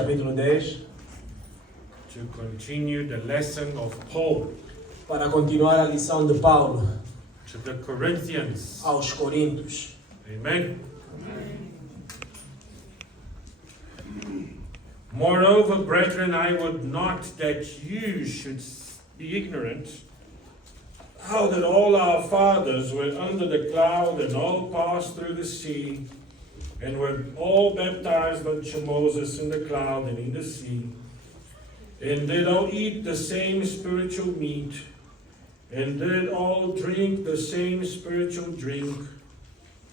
capítulo 10, to continue the lesson of Paul para continuar a lição de Paulo to the Corinthians. aos Coríntios. Amen. Moreover, brethren, I would not that you should be ignorant how that all our fathers were under the cloud and all passed through the sea and were all baptized unto Moses in the cloud and in the sea, and did all eat the same spiritual meat, and did all drink the same spiritual drink,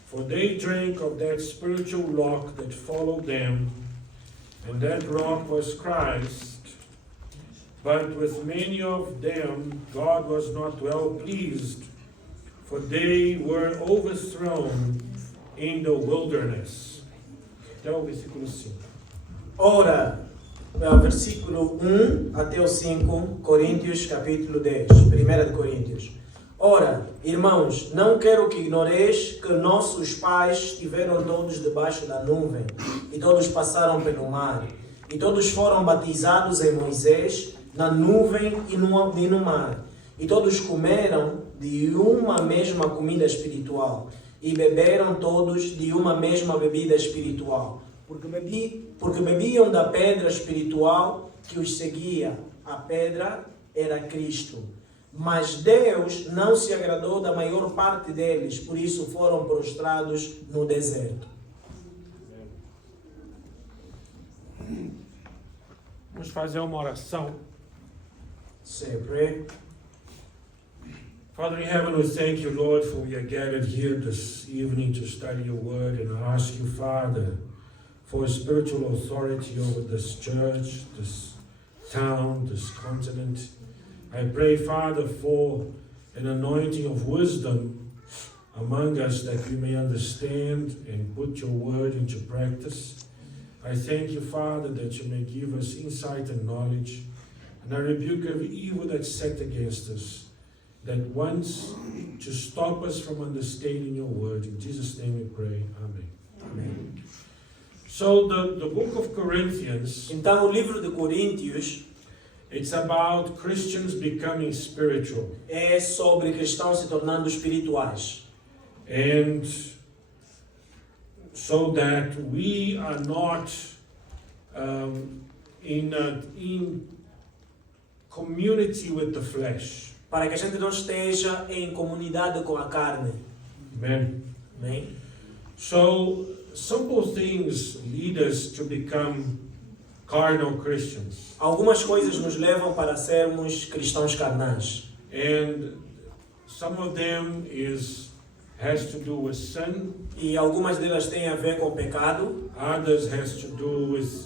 for they drank of that spiritual rock that followed them, and that rock was Christ. But with many of them God was not well pleased, for they were overthrown in the wilderness. Até o versículo 5. Ora, versículo 1 até o 5, Coríntios capítulo 10, 1 de Coríntios. Ora, irmãos, não quero que ignoreis que nossos pais estiveram todos debaixo da nuvem, e todos passaram pelo mar, e todos foram batizados em Moisés, na nuvem e no mar, e todos comeram de uma mesma comida espiritual, e beberam todos de uma mesma bebida espiritual, porque bebiam da pedra espiritual que os seguia. A pedra era Cristo. Mas Deus não se agradou da maior parte deles, por isso foram prostrados no deserto. Vamos fazer uma oração. Say a prayer. Father in heaven, we thank you, Lord, for we are gathered here this evening to study your word, and I ask you, Father, for spiritual authority over this church, this town, this continent. I pray, Father, for an anointing of wisdom among us that we may understand and put your word into practice. I thank you, Father, that you may give us insight and knowledge. And I rebuke every evil that's set against us, that wants to stop us from understanding your word. In Jesus' name we pray. Amen. Amém. So the book of Corinthians, Então, o livro de Coríntios it's about Christians becoming spiritual. é sobre cristãos se tornando espirituais. And so that we are not in community with the flesh. Para que a gente não esteja em comunidade com a carne. Amen. Amém? So simple things lead us to become carnal Christians. Algumas coisas nos levam para sermos cristãos carnais. And some of them has to do with sin. E algumas delas têm a ver com o pecado. Others has to do with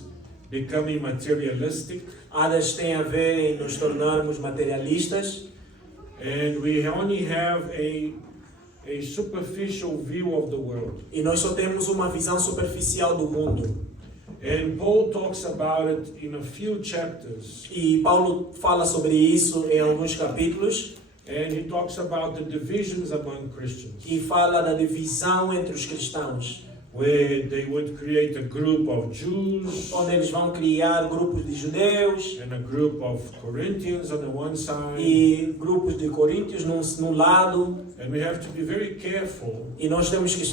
becoming materialistic. Outras têm a ver em nos tornarmos materialistas. And we only have a superficial view of the world. E nós só temos uma visão superficial do mundo. And Paul talks about it in a few chapters. E Paulo fala sobre isso em alguns capítulos. And he talks about the divisions among Christians, E fala da divisão entre os cristãos. where they would create a group of Jews Onde eles vão criar grupos de judeus and a group of Corinthians on the one side. e grupos de coríntios num lado. And we have to be very careful E nós temos que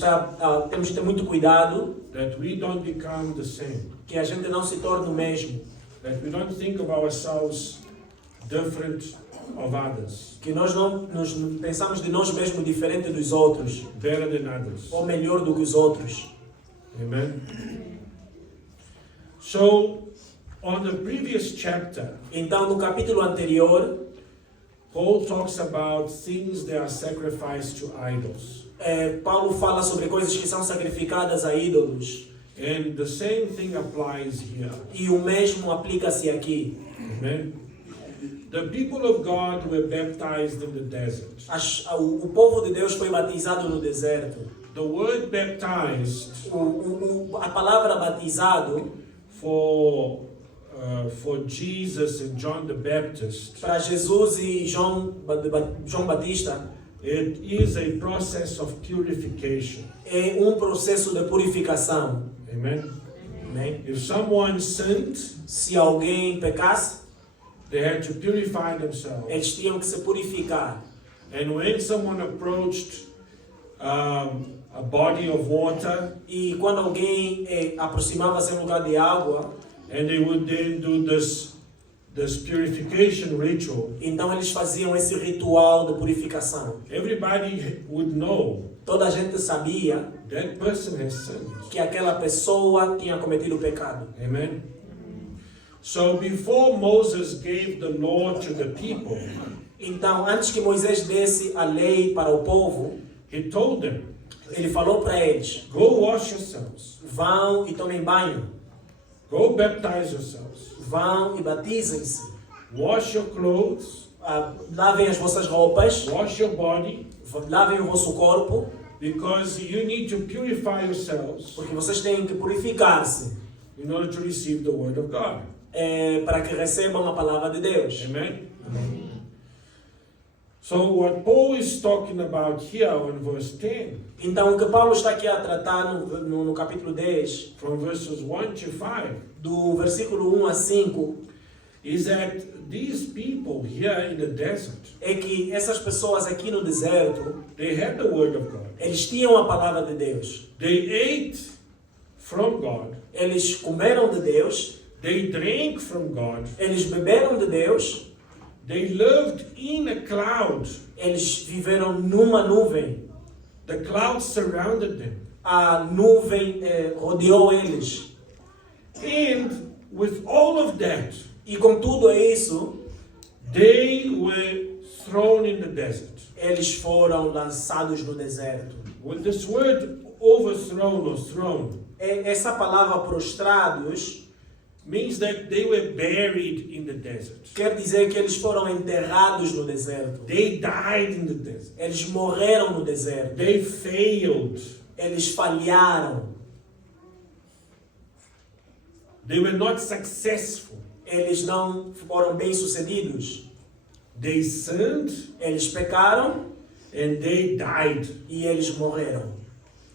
ter muito cuidado that we don't become the same, que a gente não se torne o mesmo. that we don't think of ourselves different of others, Que nós não nos pensamos de nós mesmos diferente dos outros, better than others. ou melhor do que os outros. Amen. So, on the previous chapter, Então, no capítulo anterior, Paul talks about things that are sacrificed to idols. Paulo fala sobre coisas que são sacrificadas a ídolos. And the same thing applies here. E o mesmo aplica-se aqui. Amen. The people of God were baptized in the desert. O povo de Deus foi batizado no deserto. The word baptized A palavra batizado for Jesus and John the Baptist, para Jesus e João Batista it is a process of purification. é processo de purificação. Amen. Amém? If someone sinned, Se alguém pecasse, they had to purify themselves. eles tinham que se purificar. And when someone approached a body of water, E quando alguém aproximava-se em lugar de água, and they would then do this purification ritual, então eles faziam esse ritual de purificação. everybody would know Toda a gente sabia that person has sinned. que aquela pessoa tinha cometido o pecado. Amen. So before Moses gave the law to the people, Então, antes que Moisés desse a lei para o povo, he told them, ele falou para eles: go wash yourselves, vão e tomem banho, go baptize yourselves, vão e batizem-se, wash your clothes, lavem as vossas roupas, wash your body, lavem o vosso corpo, because you need to purify yourselves porque vocês têm que purificar-se in order to receive the word of God. para que recebam a palavra de Deus. Amen. So what Paul is talking about here in verse 10, Então, o que Paulo está aqui a tratar no capítulo 10, from verses 1 to 5, do versículo 1 a 5, is that these people here in the desert, é que essas pessoas aqui no deserto, they had the word of God. eles tinham a palavra de Deus. They ate from God. Eles comeram de Deus, They drank from God. eles beberam de Deus, They lived in a cloud. eles viveram numa nuvem. The cloud surrounded them. A nuvem rodeou eles. And with all of that, E com tudo isso, they were thrown in the desert. eles foram lançados no deserto. With this word overthrown or thrown, Essa palavra prostrados means that they were buried in the desert. quer dizer que eles foram enterrados no deserto. They died in the desert. Eles morreram no deserto. They failed. Eles falharam. They were not successful. Eles não foram bem-sucedidos. They sinned Eles pecaram and they died e eles morreram.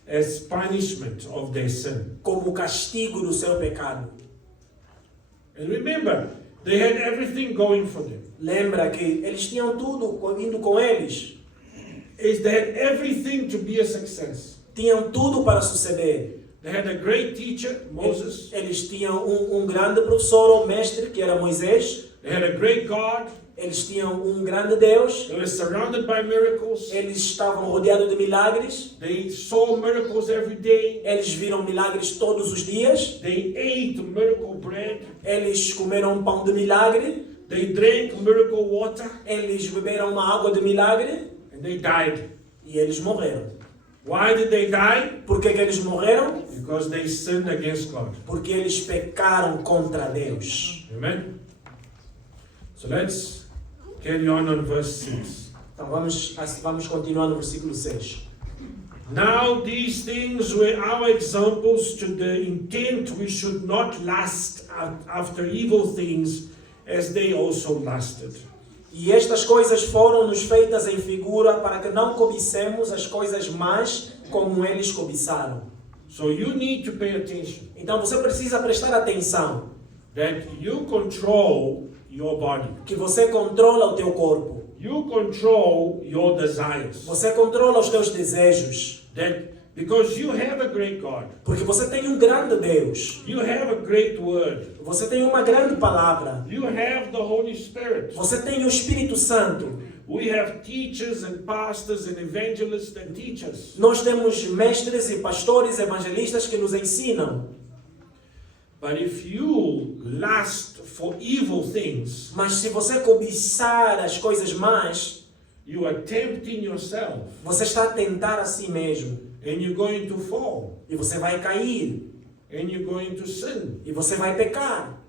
as punishment of their sin. Como castigo do seu pecado. And remember, they had everything going for them. Lembra que eles tinham tudo indo com eles. They had everything to be a success. Tinham tudo para suceder. They had a great teacher, Moses. Eles tinham um grande professor ou mestre, que era Moisés. They had a great God. Eles tinham um grande Deus. They were surrounded by miracles. Eles estavam rodeados de milagres. They saw miracles every day. Eles viram milagres todos os dias. They ate miracle bread. Eles comeram pão de milagre. They drank miracle water. Eles beberam uma água de milagre. And they died. E eles morreram. Why did they die? Por que eles morreram? Because they sinned against God. Porque eles pecaram contra Deus. Amen? So let's carry on verse 6. Então vamos continuar no versículo 6. Now these things were our examples to the intent we should not lust after evil things as they also lusted. E estas coisas foram-nos feitas em figura para que não cobicemos as coisas más como eles cobiçaram. So you need to pay attention Então você precisa prestar atenção that you control your body. que você controla o teu corpo. You control your desires. Você controla os teus desejos. That because you have a great God. Porque você tem um grande Deus. You have a great word. Você tem uma grande palavra. You have the Holy Spirit. Você tem o Espírito Santo. We have teachers and pastors and evangelists that teach us. Nós temos mestres e pastores evangelistas que nos ensinam. But if you lust for evil things, Mas se você cobiçar as coisas más, you are tempting yourself você está a tentar a si mesmo. and you're going to fall E você vai cair. and you're going to sin. E você vai pecar.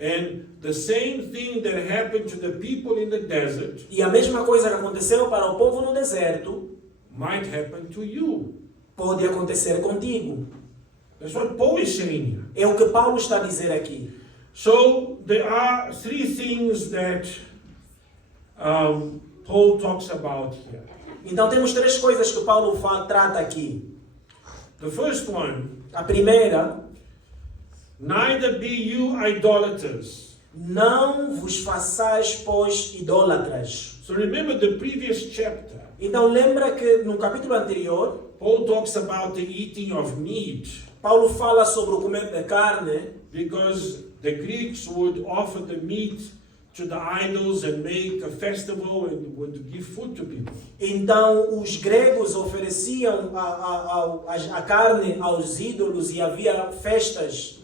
And the same thing that happened to the people in the desert E a mesma coisa que aconteceu para o povo no deserto might happen to you. pode acontecer contigo. That's what Paul is saying here. É o que Paulo está a dizer aqui. So there are three things that Paul talks about here. Então temos três coisas que Paulo trata aqui. The first one A primeira Neither be you idolaters. Não vos façais, pois, idólatras. So remember the previous chapter. Então lembra que no capítulo anterior, Paul talks about the eating of meat Paulo fala sobre o comer de carne, because the Greeks would offer the meat to the idols and make a festival and would give food to people. então os gregos ofereciam a carne aos ídolos e havia festas.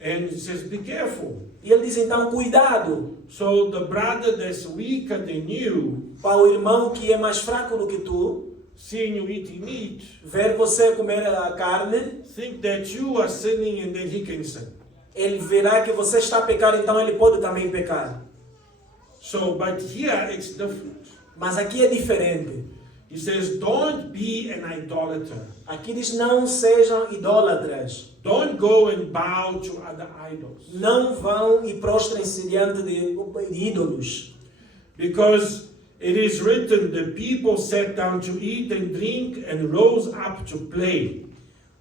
And it says, be careful. E ele diz então, cuidado, So the brother that's weaker than you, para o irmão que é mais fraco do que tu, seeing you eating meat, ver você comer a carne, think that you are sinning and then he can sin. ele verá que você está a pecar, então ele pode também pecar. So, but here it's different. Mas aqui é diferente. He says, don't be an idolater. Aqui diz, não sejam idólatras. Don't go and bow to other idols. Não vão e prostrem-se diante de ídolos. Because it is written, the people sat down to eat and drink and rose up to play.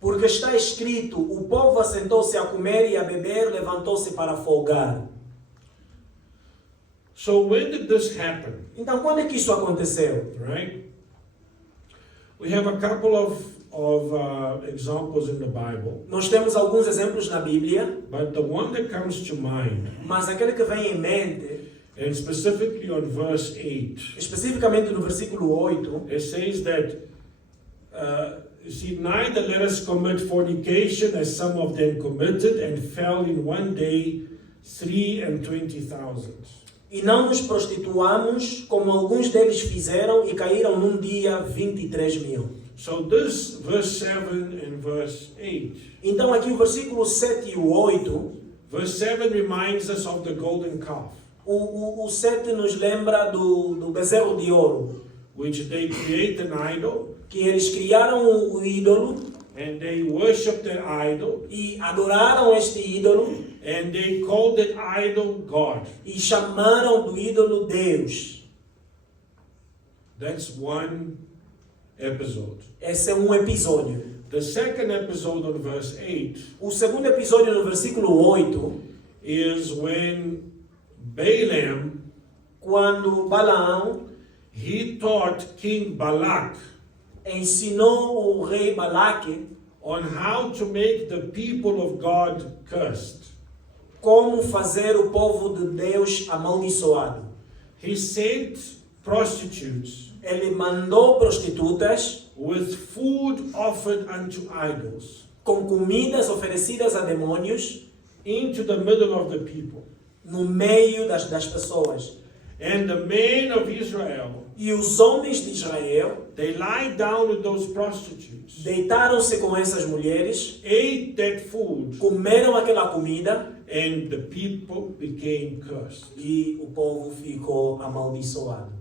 Porque está escrito, o povo assentou-se a comer e a beber, levantou-se para folgar. So when did this happen? Então, quando é que isso aconteceu? Right? We have a couple of examples in the Bible, Nós temos alguns exemplos na Bíblia, but the one that comes to mind, mas aquele que vem em mente, and specifically on verse 8, especificamente no versículo 8, it says that, you see, neither let us commit fornication as some of them committed and fell in one day 23,000. e não nos prostituamos, como alguns deles fizeram, e caíram num dia 23.000. So this verse 7 and verse 8. Então aqui o versículo 7 e o 8, Verse 7 reminds us of the golden calf, o 7 nos lembra do bezerro de ouro, which they create an idol, que eles criaram o ídolo and they worship that idol, e adoraram este ídolo and they called that idol God. e chamaram do ídolo Deus. That's one episode. Esse é um episódio. The second episode on verse 8 O segundo episódio no versículo 8, is when Balaam, quando Balaão he taught King Balak ensinou o rei Balaque on how to make the people of God cursed. como fazer o povo de Deus amaldiçoado. He sent prostitutes Ele mandou prostitutas with food offered unto idols com comidas oferecidas a demônios into the middle of the people. no meio das pessoas. And the men of Israel, E os homens de Israel they lied down with those prostitutes, deitaram-se com essas mulheres, ate that food, comeram aquela comida and the people became cursed. e o povo ficou amaldiçoado.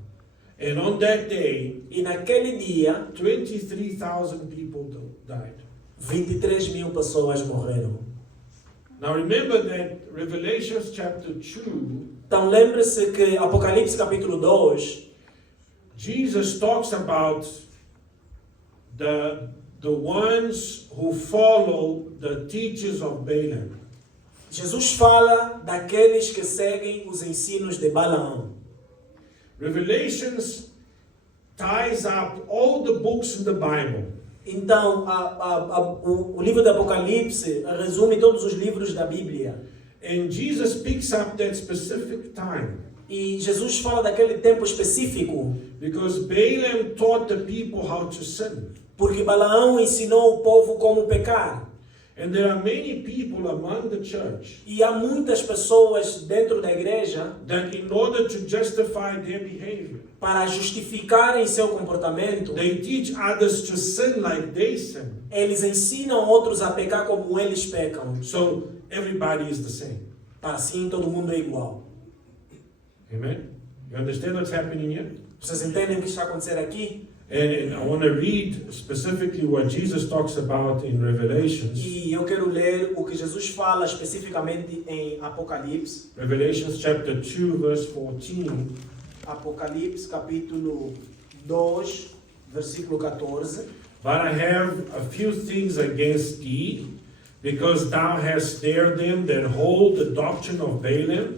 And on that day, E naquele dia, 23,000 people died. 23.000 pessoas morreram. Now remember that Revelation chapter 2, Então lembre-se que Apocalipse capítulo 2, Jesus talks about the ones who follow the teachers of Balaam. Jesus fala daqueles que seguem os ensinos de Balaão. Revelations ties up all the books in the Bible. Então, o livro do Apocalipse resume todos os livros da Bíblia. And Jesus picks up that specific time E Jesus fala daquele tempo específico, because Balaam taught the people how to sin. porque Balaão ensinou o povo como pecar. And there are many people among the church E há muitas pessoas dentro da igreja, that in order to justify their behavior, para justificarem seu comportamento, they teach others to sin like they sin. eles ensinam outros a pecar como eles pecam. So everybody is the same. Para assim todo mundo é igual. Amen? You understand what's happening here? Vocês entendem o que está acontecendo aqui? And I want to read specifically what Jesus talks about in Revelations. E eu quero ler o que Jesus fala especificamente em Apocalipse. Revelations chapter 2 verse 14. Apocalipse capítulo 2, versículo 14. But I have a few things against thee, because thou hast there them that hold the doctrine of Balaam,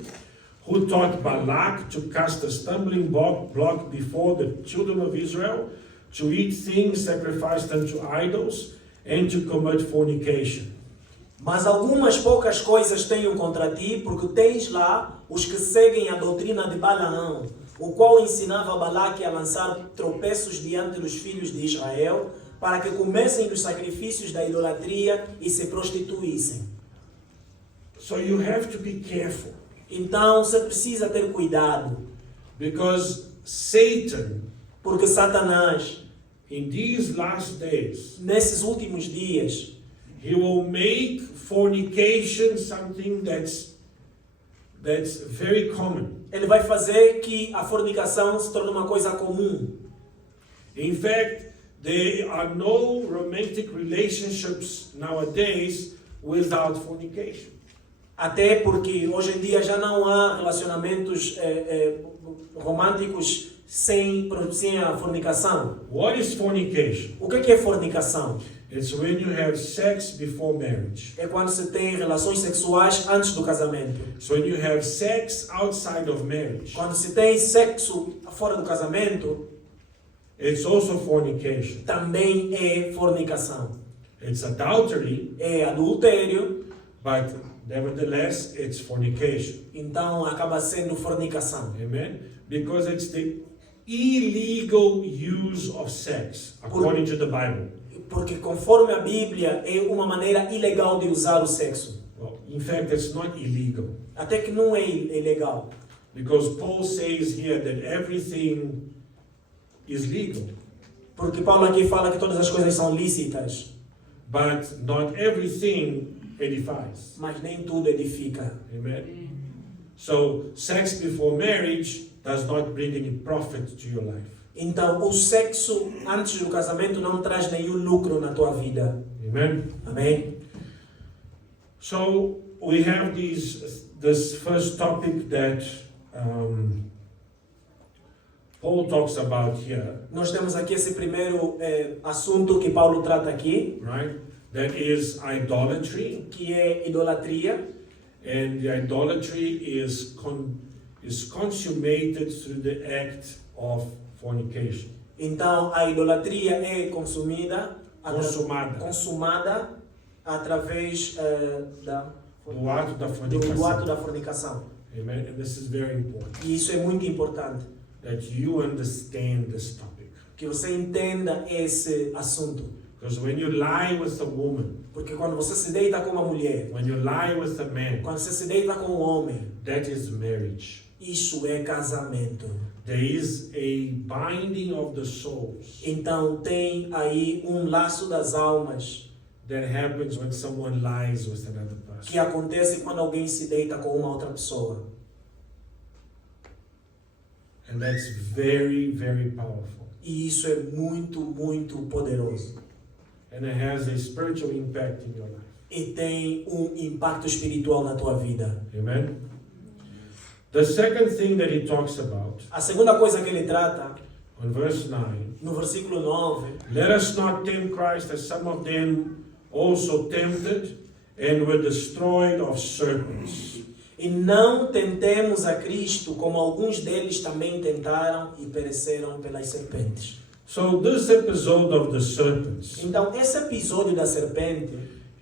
who taught Balak to cast a stumbling block before the children of Israel, to eat things sacrificed unto idols, and to commit fornication. Mas algumas poucas coisas tenho contra ti, porque tens lá os que seguem a doutrina de Balaão, o qual ensinava Balaque a lançar tropeços diante dos filhos de Israel, para que comessem dos sacrifícios da idolatria e se prostituíssem. So you have to be careful, Então você precisa ter cuidado, because Satan, porque Satanás, in these last days, nesses últimos dias, he will make fornication something that's very common. ele vai fazer que a fornicação se torne uma coisa comum. In fact, there are no romantic relationships nowadays without fornication. Até porque hoje em dia já não há relacionamentos românticos sem a fornicação. What is fornication? O que é fornicação? It's when you have sex before marriage. É quando se tem relações sexuais antes do casamento. It's when you have sex outside of marriage. Quando se tem sexo fora do casamento, It's also fornication. também é fornicação. It's adultery, É adultério, but nevertheless, it's fornication. então acaba sendo fornicação. Amen? Because it's the illegal use of sex, according to the Bible. Porque conforme a Bíblia é uma maneira ilegal de usar o sexo. Well, in fact, it's not illegal. Até que não é ilegal. Because Paul says here that everything is legal, Porque Paulo aqui fala que todas as coisas são lícitas, but not everything edifies. mas nem tudo edifica. Amen? So, sex before marriage does not bring any profit to your life. Então, o sexo antes do casamento não traz nenhum lucro na tua vida. Amen? Amém? So, we have this first topic that Paul talks about here, Nós temos aqui esse primeiro assunto que Paulo trata aqui, right? That is idolatry. que é idolatria. And the idolatry is consummated through the act of fornication. Então, a idolatria é consumada através Do ato da do fornicação. ato da fornicação. Amen. And this is very important E isso é muito importante, that you understand this topic. que você entenda esse assunto. Because when you lie with a woman, Porque quando você se deita com uma mulher, when you lie with a man, quando você se deita com um homem, that is marriage. isso é casamento. There is a binding of the souls Então tem aí um laço das almas that happens when someone lies with another que person. acontece quando alguém se deita com uma outra pessoa. And that's very, very powerful. E isso é muito, muito poderoso. And it has a spiritual impact in your life. E tem um impacto espiritual na tua vida. Amen? The second thing that he talks about, A segunda coisa que ele trata, on verse 9, no versículo 9, let us not tempt Christ as some of them also tempted and were destroyed of serpents. e não tentemos a Cristo como alguns deles também tentaram e pereceram pelas serpentes. So this episode of the serpents Então, esse episódio da serpente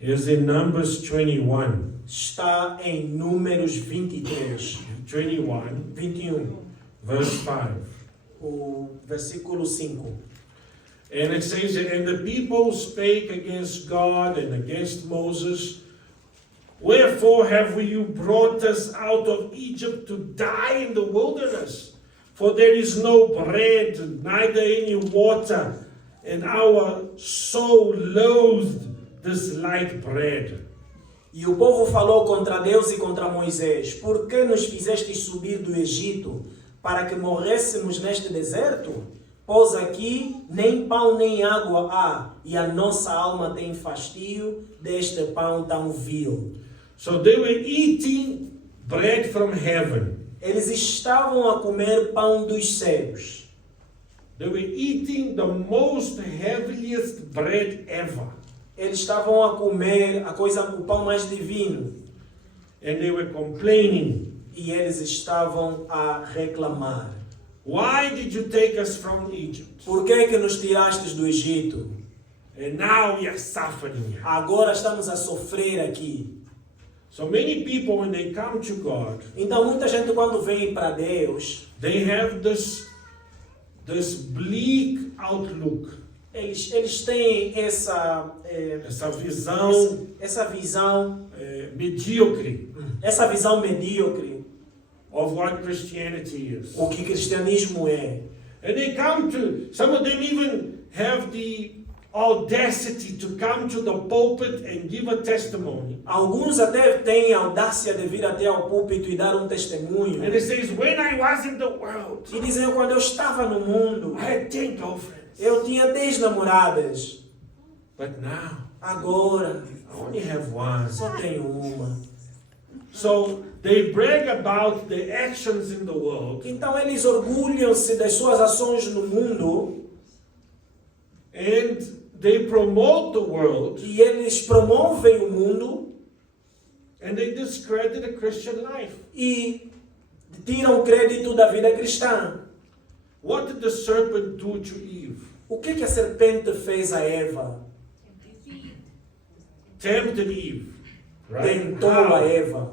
is in Numbers 21. está em Números 23, 21, 21, verse 5. o versículo 5. And it says, and the people spake against God and against Moses, wherefore have you brought us out of Egypt to die in the wilderness? For there is no bread, neither any water, and our soul loathed this light bread. E o povo falou contra Deus e contra Moisés: por que nos fizestes subir do Egito para que morrêssemos neste deserto? Pois aqui nem pão nem água há, e a nossa alma tem fastio deste pão tão vil. So they were eating bread from heaven. Eles estavam a comer pão dos céus. They were eating the most heaviest bread ever. Eles estavam a comer o pão mais divino. And they were complaining. E eles estavam a reclamar. Why did you take us from Egypt? Por que nos tirastes do Egito? And now we are suffering. Agora estamos a sofrer aqui. So many people, when they come to God, Então muita gente quando vem para Deus, they have this bleak outlook. Eles têm essa visão Medíocre essa visão medíocre of what Christianity is. o que cristianismo é. And they come to, some of them even have the audacity to come to the pulpit and give a testimony. Alguns até têm a audácia de vir até ao púlpito e dar um testemunho. And it says, when I was in the world, E dizem, quando eu estava no mundo, I had 10 girlfriends. eu tinha 10 namoradas. But now, Agora, I only have one. só tenho uma. So they brag about the actions in the world, Então eles orgulham-se das suas ações no mundo and they promote the world, e eles promovem o mundo and they discredit the Christian life. e tiram crédito da vida cristã. What did the serpent do to Eve? O que a serpente fez a Eva? Tempted Eve. Right? Tentou How? a Eva.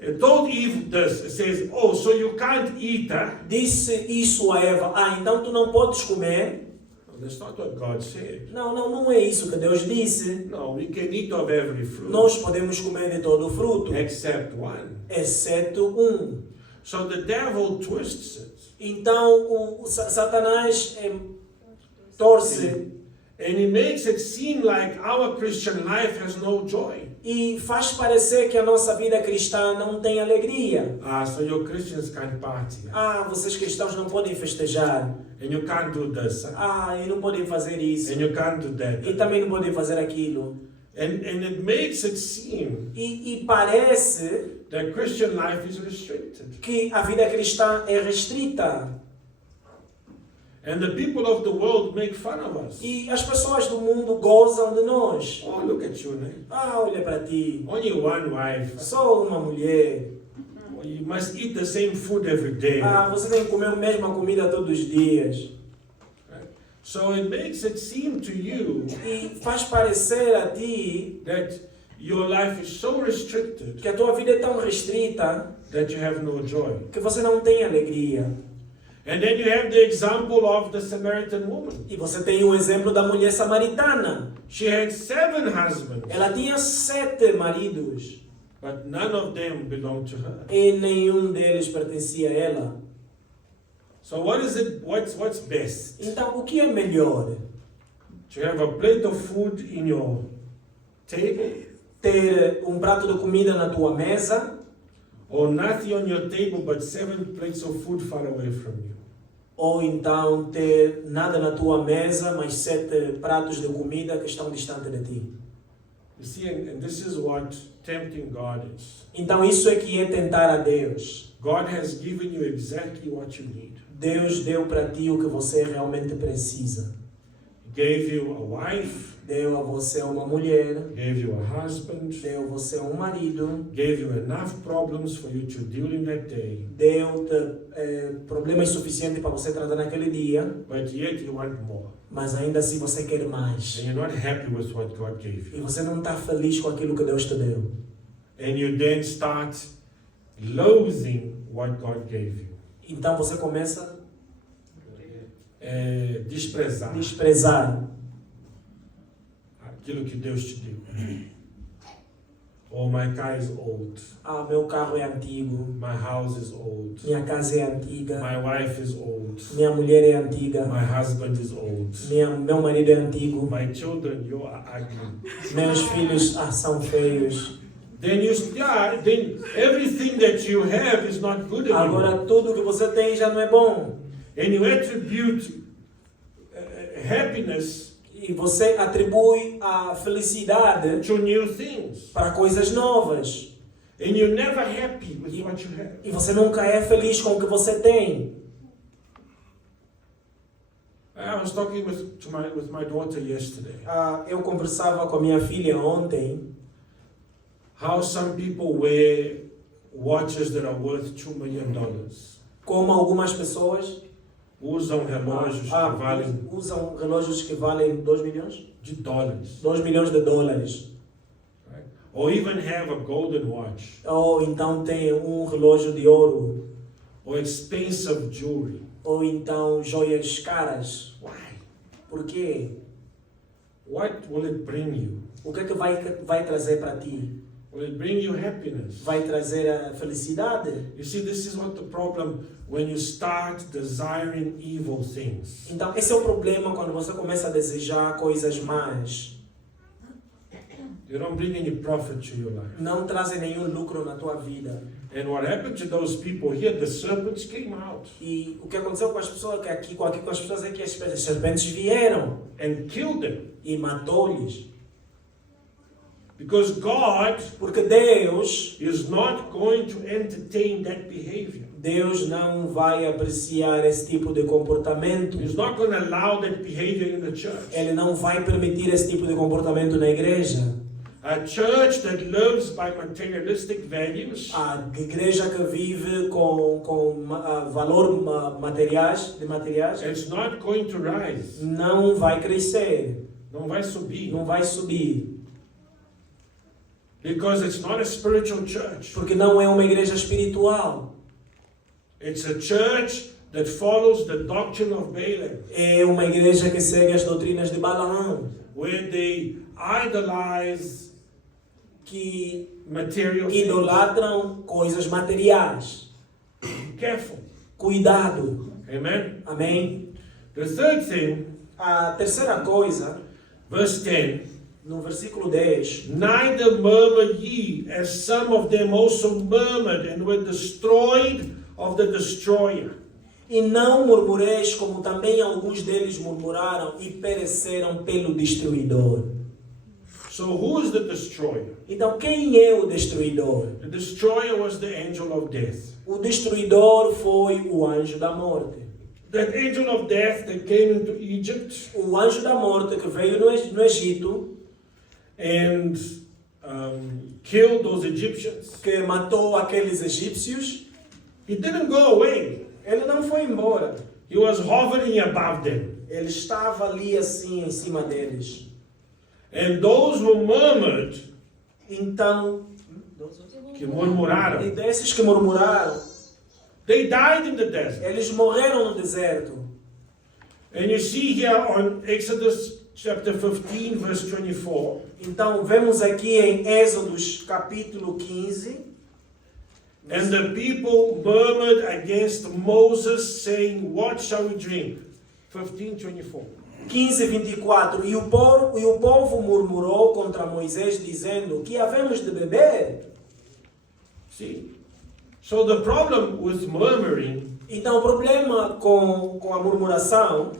It told Eve this. It says, oh, so you can't eat, huh? Disse isso a Eva. Então tu não podes comer? No, that's not what God said. Não é isso que Deus disse. No, we can eat of every fruit. Nós podemos comer de todo o fruto, Except one. exceto um. So the devil twists it. Então o Satanás torce And he makes it seem like our Christian life has no joy. e faz parecer que a nossa vida cristã não tem alegria. So you Christians can't party. Vocês cristãos não podem festejar. And you can't do this. E não podem fazer isso. And you can't do that. E também não podem fazer aquilo. And it makes it seem E parece that Christian life is restricted. que a vida cristã é restrita. And the people of the world make fun of us. E as pessoas do mundo gozam de nós. Oh, look at you, né? Olha para ti. Only one wife. Só uma mulher. You must eat the same food every day. Você tem que comer a mesma comida todos os dias. Right? So it makes it seem to you E faz parecer a ti that your life is so restricted que a tua vida é tão restrita that you have no joy. que você não tem alegria. And then you have the example of the Samaritan woman. E você tem o exemplo da mulher samaritana. She had 7 husbands, Ela tinha 7 maridos but none of them belonged to her. e nenhum deles pertencia a ela. So what is it? What's best? Então, o que é melhor? To have a plate of food in your table, Ter um prato de comida na tua mesa or nothing on your table but 7 plates of food far away from you? ou então ter nada na tua mesa, mas 7 pratos de comida que estão distantes de ti? You see, and this is what tempting God is. Então isso é que é tentar a Deus. God has given you exactly what you need. Deus deu para ti o que você realmente precisa. He gave you a wife, Deu a você uma mulher, gave you a husband, deu a você um marido, gave you enough problems for you to deal in that day, deu-te problemas suficientes para você tratar naquele dia, but yet you want more. mas ainda assim você quer mais. And you're not happy with what God gave E you. você não está feliz com aquilo que Deus te deu. And you then start loathing what God gave you. Então você começa Desprezar a desprezar aquilo que Deus te deu. Oh, my car is old. Meu carro é antigo, My house is old. minha casa é antiga, My wife is old. minha mulher é antiga, My husband is old. meu marido é antigo, My children, you are ugly. meus filhos são feios. Then everything that you have is not good anymore. Agora tudo que você tem já não é bom. And you attribute happiness E você atribui a felicidade to new things. para coisas novas. And you're never happy with what you have. E você nunca é feliz com o que você tem. I was talking with my daughter yesterday. Eu conversava com a minha filha ontem. How some people wear watches that are worth $2 million. Como algumas pessoas Usam relógios que valem usam relógios que valem 2 milhões? de dólares. 2 milhões de dólares. Right? Or even have a golden watch. Ou então tem um relógio de ouro. Or expensive jewelry. Ou então joias caras. Why? Por quê? What will it bring you? O que é que vai trazer para ti? Will it bring you happiness? Vai trazer a felicidade? You see, this is what the problem when you start desiring evil things. Então, esse é o problema quando você começa a desejar coisas más. You don't bring any profit to your life. Não trazem nenhum lucro na tua vida. And what happened to those people here, the serpents came out E o que aconteceu com as pessoas com as pessoas é que as serpentes vieram and killed them. e matou-lhes. Because God Porque Deus is not going to entertain that behavior. Deus não vai apreciar esse tipo de comportamento. He's not going to allow that behavior in the church. Ele não vai permitir esse tipo de comportamento na igreja. A church that lives by materialistic values A igreja que vive com valor materiais, is not going to rise. não vai crescer, Não vai subir. não vai subir. Because it's not a spiritual church. Porque não é uma igreja espiritual. It's a church that follows the doctrine of Balaam, É uma igreja que segue as doutrinas de Balaão, where they idolize que material things. idolatram coisas materiais. Careful. Cuidado. Amen. Amém? The third thing, A terceira coisa, verse 10. no versículo 10, Neither murmur ye, as some of them also murmured and were destroyed of the destroyer. e não murmureis como também alguns deles murmuraram e pereceram pelo destruidor. So who is the destroyer? Então quem é o destruidor? The destroyer was the angel of death. O destruidor foi o anjo da morte. That angel of death that came into Egypt O anjo da morte que veio no Egito, and killed those Egyptians. que matou aqueles egípcios, He didn't go away. ele não foi embora. He was hovering above them. Ele estava ali assim em cima deles. And those who murmured, Então, que murmuraram, e desses que murmuraram, they died in the desert. eles morreram no deserto. And you see here on Exodus chapter 15, verse 24. Então, vemos aqui em Êxodos capítulo 15. And the people murmured against Moses, saying, What shall we drink? 15:24. 15:24. E o povo murmurou contra Moisés, dizendo: que havemos de beber? See? So the problem with murmuring, Então, o problema com a murmuração,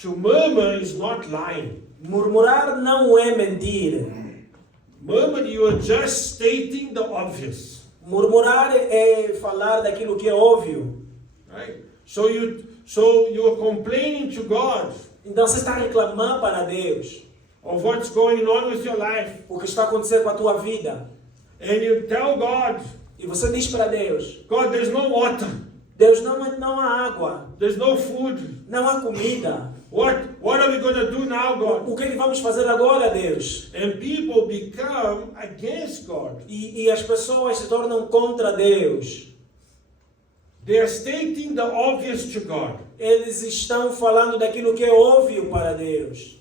to murmur is not lying. murmurar não é mentir. Murmur, you are just stating the obvious. Murmurar é falar daquilo que é óbvio. Right? So you are complaining to God Então, você está reclamando para Deus of what's going on with your life. o que está acontecendo com a tua vida. And you tell God, E você diz para Deus: God, there's no water. Deus, não há água, There's no food. não há comida. What are we going to do now, God? O que é que vamos fazer agora, Deus? And people become against God. E as pessoas se tornam contra Deus. They are stating the obvious to God. Eles estão falando daquilo que é óbvio para Deus.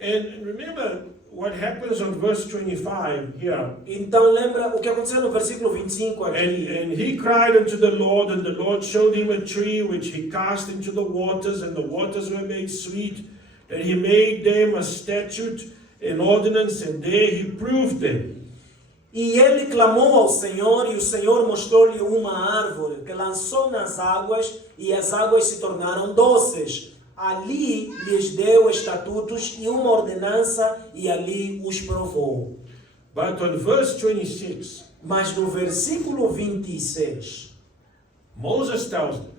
And remember what happens on verse 25 here. Então lembra o que aconteceu no versículo 25 aqui. And he cried unto the Lord, and the Lord showed him a tree which he cast into the waters, and the waters were made sweet. And he made them a statute, an ordinance, and there he proved them. E ele clamou ao Senhor, e o Senhor mostrou-lhe uma árvore que lançou nas águas, e as águas se tornaram doces. Ali lhes deu estatutos e uma ordenança, e ali os provou. But on verse 26, Mas no versículo 26, Moses tells them,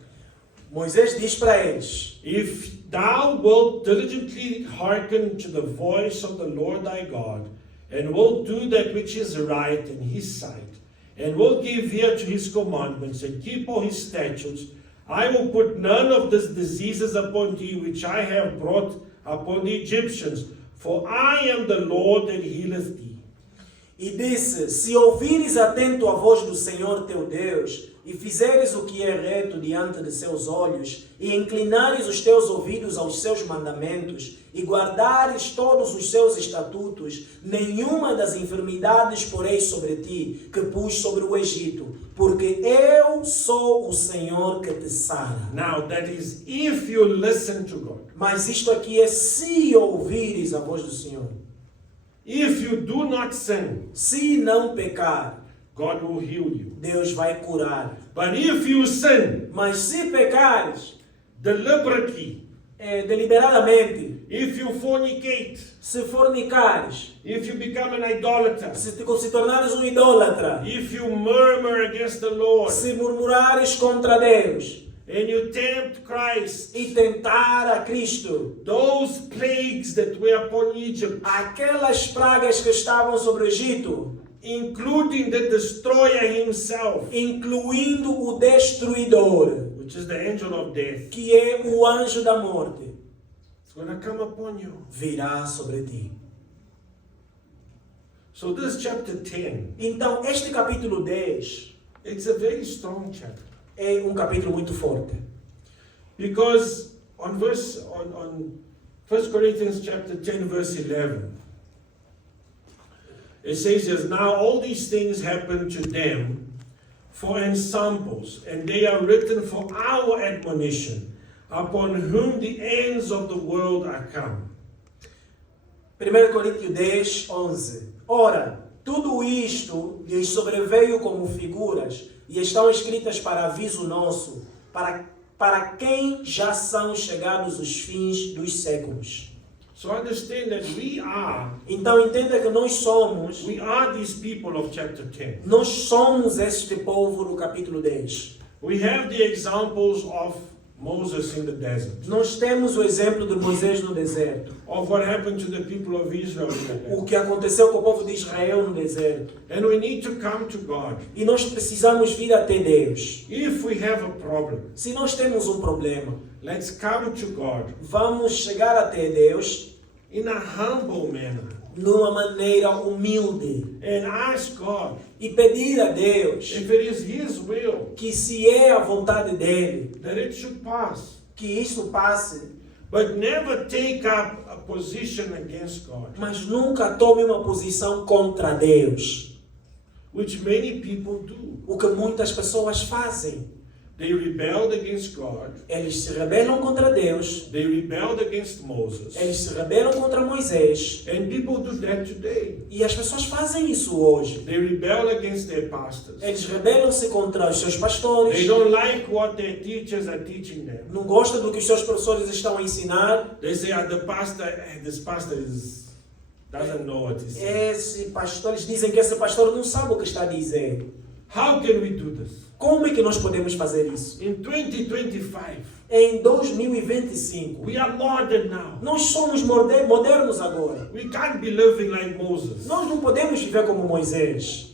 Moisés diz para eles: if thou wilt diligently hearken to the voice of the Lord thy God, and wilt do that which is right in his sight, and wilt give ear to his commandments, and keep all his statutes, I will put none of these diseases upon thee which I have brought upon the Egyptians, for I am the Lord that healeth thee. E disse, se ouvires atento a voz do Senhor teu Deus, e fizeres o que é reto diante de seus olhos, e inclinares os teus ouvidos aos seus mandamentos, e guardares todos os seus estatutos, nenhuma das enfermidades porei sobre ti, que pus sobre o Egito, porque eu sou o Senhor que te sara. Now that is if you listen to God. Mas isto aqui é se ouvires a voz do Senhor. If you do not sin, Se não pecar, God will heal you. Deus vai curar. But if you sin Mas se pecares, deliberately, deliberadamente, if you fornicate, se fornicares, if you become an idolater, se tornares um idólatra, if you murmur against the Lord, se murmurares contra Deus and you tempt Christ, e tentar a Cristo, those plagues that were upon Egypt, aquelas pragas que estavam sobre o Egito, including the destroyer himself, incluindo o destruidor, which is the angel of death, que é o anjo da morte, it's going to come upon you. virá sobre ti. So this chapter 10, Então, este capítulo 10 it's a very strong chapter. é um capítulo muito forte. Because on 1 Corinthians chapter 10 verse 11, it says, "As now all these things happen to them for ensamples, and they are written for our admonition, upon whom the ends of the world are come." 1 Coríntios 10, 11. Ora, tudo isto lhes sobreveio como figuras, e estão escritas para aviso nosso, para quem já são chegados os fins dos séculos. So understand that Então entenda que we are these people of chapter 10. nós somos este povo do capítulo 10. We have the examples of Moses in the desert, Nós temos o exemplo de Moisés no deserto, of what happened to the people of Israel in the desert. o que aconteceu com o povo de Israel no deserto. And we need to come to God. E nós precisamos vir até Deus. If we have a problem, Se nós temos um problema, let's come to God vamos chegar até Deus in a humble manner numa maneira humilde and ask God e pedir a Deus if it is His will que, se é a vontade dele, that it should pass. que isso passe, But never take up a position against God, mas nunca tome uma posição contra Deus, which many people do. o que muitas pessoas fazem. They rebelled against God. Eles se rebelam contra Deus, They rebelled against Moses. eles se rebelam contra Moisés, And people do that today. e as pessoas fazem isso hoje. They rebel against their pastors. Eles rebelam-se contra os seus pastores, They don't like what their teachers are teaching them. não gostam do que os seus professores estão a ensinar. They say, this pastor doesn't know what he's saying. Esse pastor, eles dizem que esse pastor não sabe o que está a dizer. How can we do this? Como é que nós podemos fazer isso? In 2025, Em 2025, we are modern now. nós somos modernos agora. We can't be living like Moses. Nós não podemos viver como Moisés.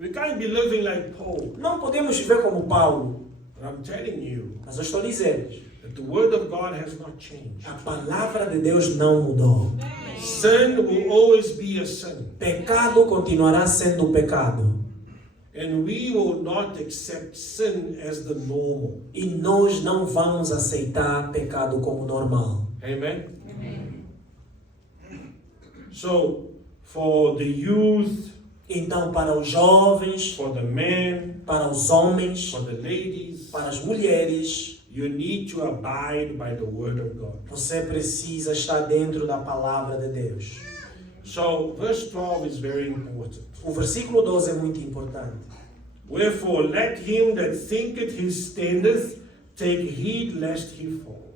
We can't be living like Paul. Não podemos viver como Paulo. But I'm telling you Mas eu estou dizendo, that the word of God has not changed. a palavra de Deus não mudou. Sin will always be a sin. Pecado continuará sendo pecado. And we will not accept sin as the normal. E nós não vamos aceitar pecado como normal. Amen? So, for the youth, Então, para os jovens, for the men, para os homens, for the ladies, para as mulheres, you need to abide by the word of God. você precisa estar dentro da palavra de Deus. So, verse 12 is very important. O versículo 12 é muito importante. Wherefore, let him that thinketh he standeth take heed lest he fall.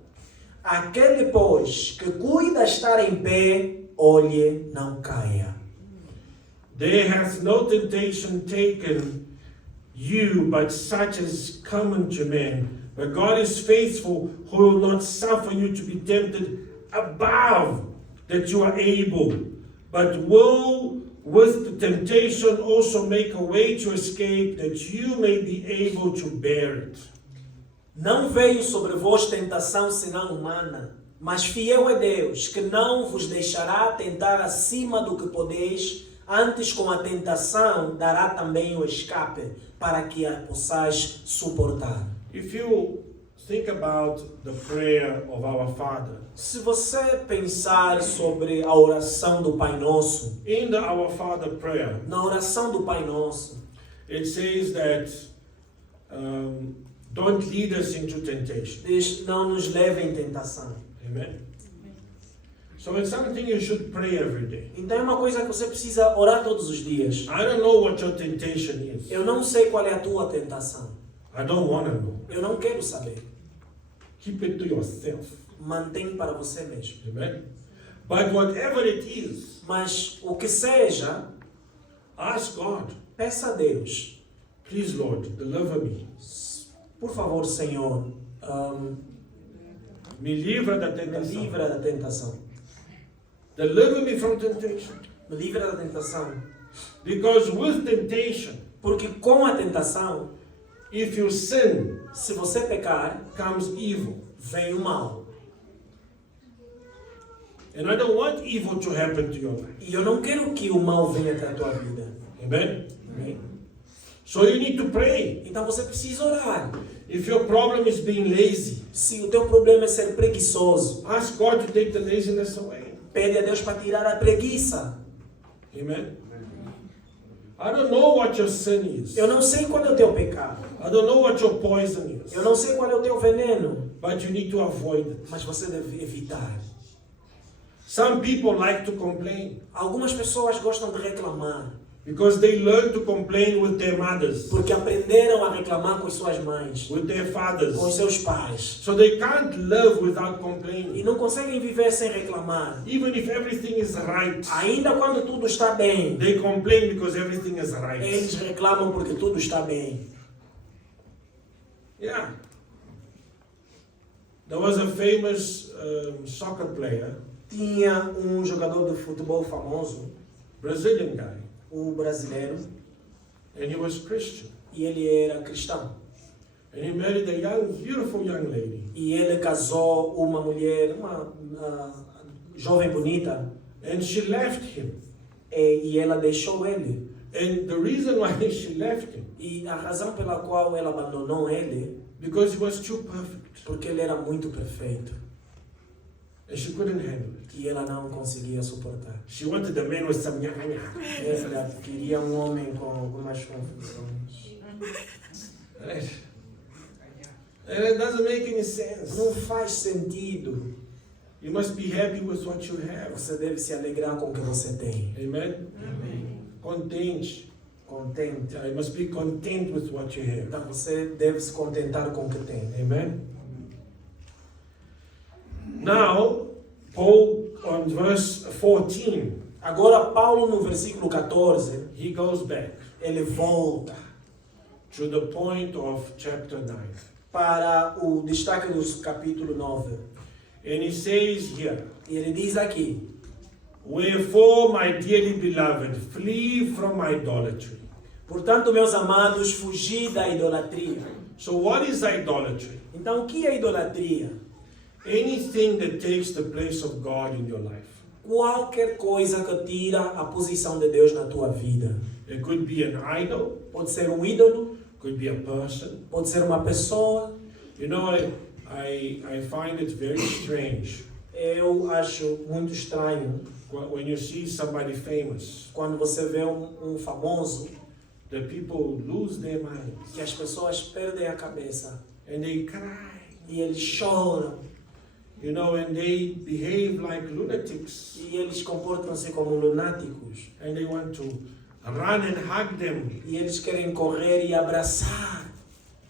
Aquele, pois, que cuida estar em pé, olhe, não caia. There hath no temptation taken you, but such as come unto men. But God is faithful, who will not suffer you to be tempted above that you are able, but will with the temptation also make a way to escape, that you may be able to bear it. Não veio sobre vós tentação senão humana, mas fiel é Deus, que não vos deixará tentar acima do que podeis, antes com a tentação dará também o escape, para que a possais suportar. If you think about the prayer of our Father, Se você pensar sobre a oração do Pai Nosso, in the Our Father prayer, na oração do Pai Nosso, it says that don't lead us into temptation. diz, não nos leve em tentação. Amen. So it's something you should pray every day. Então é uma coisa que você precisa orar todos os dias. I don't know what your temptation is. Eu não sei qual é a tua tentação. I don't want to know. Eu não quero saber. Keep it to yourself. Mantém para você mesmo. Amen. But whatever it is, Mas o que seja, ask God, peça a Deus. please Lord, deliver me. Por favor, Senhor, Me livra da me tentação. livra da tentação. Deliver me from temptation. Me livra da tentação. Because with temptation, Porque com a tentação, if you sin, se você pecar, comes evil. vem o mal. And I don't want evil to happen to your life. E eu não quero que o mal venha até a tua vida. Amen. Amém? So you need to pray. Então você precisa orar. If your problem is being lazy, Se o teu problema é ser preguiçoso, ask God to take the laziness away. pede a Deus para tirar a preguiça. Amen. I don't know what your sin is. Eu não sei qual é o teu pecado. I don't know what your poison is. Eu não sei qual é o teu veneno. But you need to avoid it. Mas você deve evitar. Some people like to complain Algumas pessoas gostam de reclamar. because they learn to complain with their mothers, Porque aprenderam a reclamar com as suas mães, with their com os fathers. seus pais. So they can't live without E complaining. não conseguem viver sem reclamar. Even if everything is right, Ainda quando tudo está bem, they complain because everything is right. eles reclamam porque tudo está bem. Yeah. There was a famous soccer player, Tinha um jogador de futebol famoso, Brazilian guy, o brasileiro, and he was Christian. e ele era cristão. And he married a young, beautiful young lady. E ele casou uma mulher, uma jovem bonita, And she left him. e ela deixou ele. And the reason why she left him, E a razão pela qual ela abandonou ele, because he was too perfect. porque ele era muito perfeito. And she couldn't handle it. E ela não conseguia suportar. She wanted a man with some nyanya. Ela queria um homem com algumas confusões. Right? And it doesn't make any sense. Não faz sentido. You must be happy with what you have. Você deve se alegrar com o que você tem. Amen? Contente. Contente. You must be content with what you have. Então você deve se contentar com o que tem. Amen? Now, Paul, on verse 14, Agora Paulo no versículo 14, he goes back ele volta to the point of chapter 9. para o destaque do capítulo 9. And he says here, E ele diz aqui: wherefore, my dearly beloved, flee from idolatry. portanto, meus amados, fugi da idolatria. So what is idolatry? Então, o que é idolatria? Anything that takes the place of God in your life. Qualquer coisa que tira a posição de Deus na tua vida. It could be an idol, Pode ser um ídolo, could be a person. pode ser uma pessoa. You know, I find it very strange Eu acho muito estranho when you see somebody famous, quando você vê um famoso, that people lose their minds que as pessoas perdem a cabeça and they cry, e eles choram you know, and they behave like lunatics e eles comportam-se como lunáticos and they want to run and hug them. e eles querem correr e abraçar.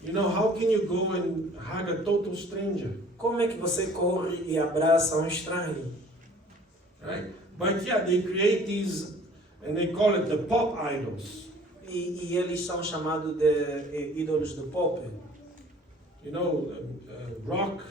You know, how can you go and hug a total stranger? Como é que você corre e abraça um estranho? Right? But yeah, they create these, and they call it the pop idols. E eles são chamados de ídolos do pop. You know, rock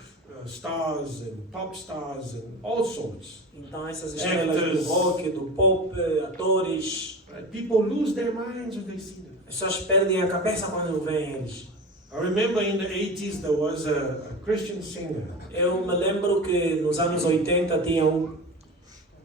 stars and pop stars and all sorts. Então essas estrelas do rock, do pop, atores, Right? People lose their minds when they see them. as pessoas perdem a cabeça quando veem eles. I remember in the 80s there was a Christian singer. Eu me lembro que nos anos 80 tinha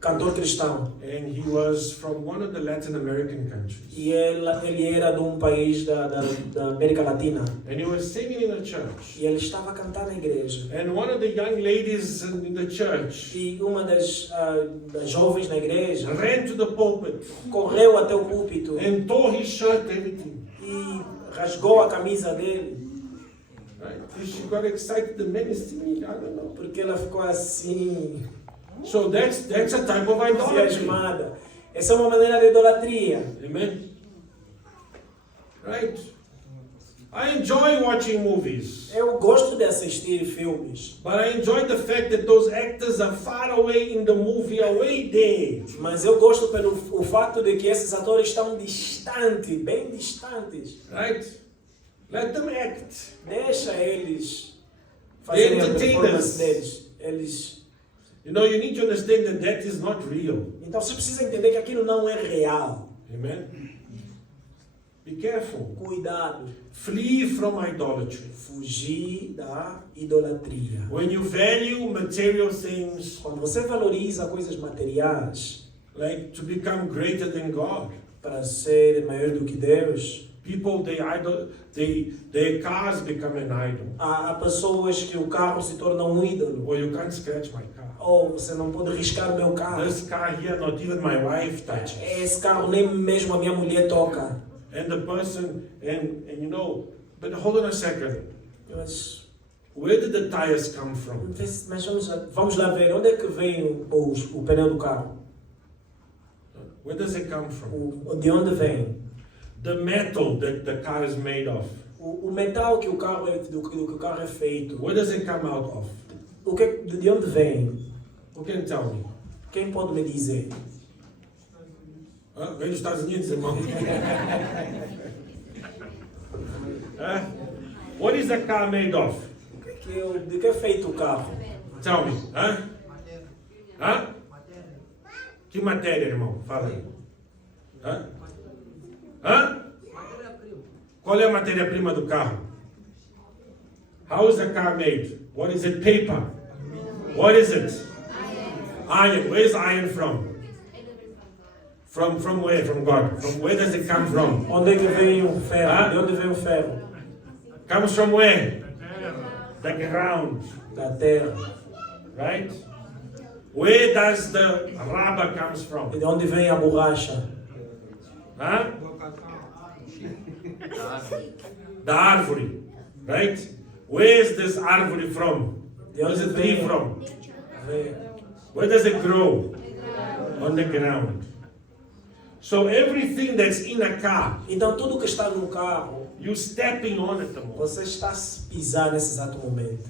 cantor cristão. And he was from one of the Latin American countries. E ele era de país da América Latina. And he was singing in a church. E ele estava a cantar na igreja. And one of the young ladies in the church E uma das jovens na igreja ran to the pulpit correu até o púlpito and tore his shirt, everything. e rasgou a camisa dele. Right? And she got excited, the man is singing, I don't know. Porque ela ficou assim, So that's a type of idolatry. entusiasmada. Essa é uma maneira de idolatria. Amen. Right? I enjoy watching movies. Eu gosto de assistir filmes, But I enjoy the fact that those actors are far away in the movie, away there. mas eu gosto pelo o fato de que esses atores estão distantes, bem distantes. Right? Let them act. Deixa eles fazerem a performance Entertainers. deles. Eles... You know, you need to understand that that is not real. Então você precisa entender que aquilo não é real. Amen? Be careful. Cuidado. Flee from idolatry. Fugir da idolatria. When you value material things, Quando você valoriza coisas materiais like to become greater than God, para ser maior do que Deus, people, their cars become an idol. há pessoas que o carro se torna ídolo. Or you can't scratch my car. Ou você não pode riscar meu carro. This car here, not even my wife touches. Esse carro nem mesmo a minha mulher toca. And the person, and you know, but hold on a second. Mas, Where did the tires come from? vamos lá ver, onde é que vem o pneu do carro? Where does it come from? De onde vem? The metal that the car is made of. O metal que o carro do que o carro é feito. Where does it come out of? De onde vem? Who can tell me? Quem pode me dizer? Vem dos Estados Unidos, irmão. What is a car made of? De que é feito o carro? Tell me. Que matéria, irmão? Fala aí. Qual é a matéria-prima do carro? How is a car made? What is it? Paper. What is it? Iron. Where is iron from? From where? From God. From where does it come from? Onde é que vem o ferro? De onde vem o ferro? Comes from where? The ground. Da terra. Right? Where does the rubber comes from? De onde vem a borracha? The árvore. Right? Where is this árvore from? Where is the tree from? Where does it grow? On the ground. So everything that's in a car, Então tudo que está no carro, you stepping on at the moment. você está a pisar nesse exato momento.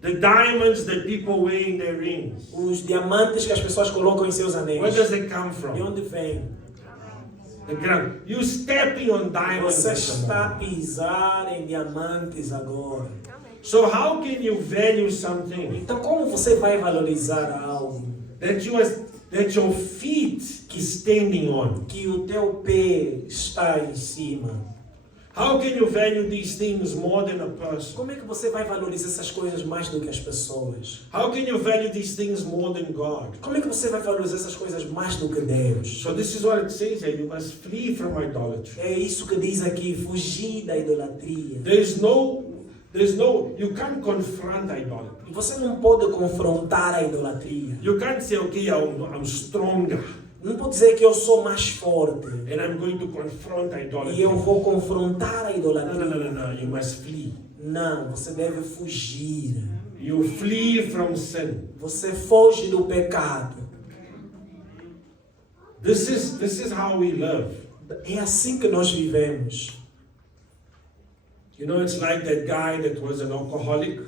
The diamonds that people wear in their rings. Os diamantes que as pessoas colocam em seus Where anéis. does it come De from? onde vem? The ground. You stepping on diamonds Você at the está a moment. pisar em diamantes agora. So how can you value something Então como você vai valorizar algo that your feet is standing on? que o teu pé está em cima? How can you value these things more than a person? Como é que você vai valorizar essas coisas mais do que as pessoas? How can you value these things more than God? Como é que você vai valorizar essas coisas mais do que Deus? So this is what it says here. You must flee from idolatry. É isso que diz aqui, fugir da idolatria. You can't confront idolatry. E você não pode confrontar a idolatria. You can't say, okay, I'm stronger Não pode dizer que eu sou mais forte and I'm going to confront e idolatry. eu vou confrontar a No. idolatria. You must flee. Não, você deve fugir. You flee from sin. Você foge do pecado. This is how we live. É assim que nós vivemos. You know, it's like that guy that was an alcoholic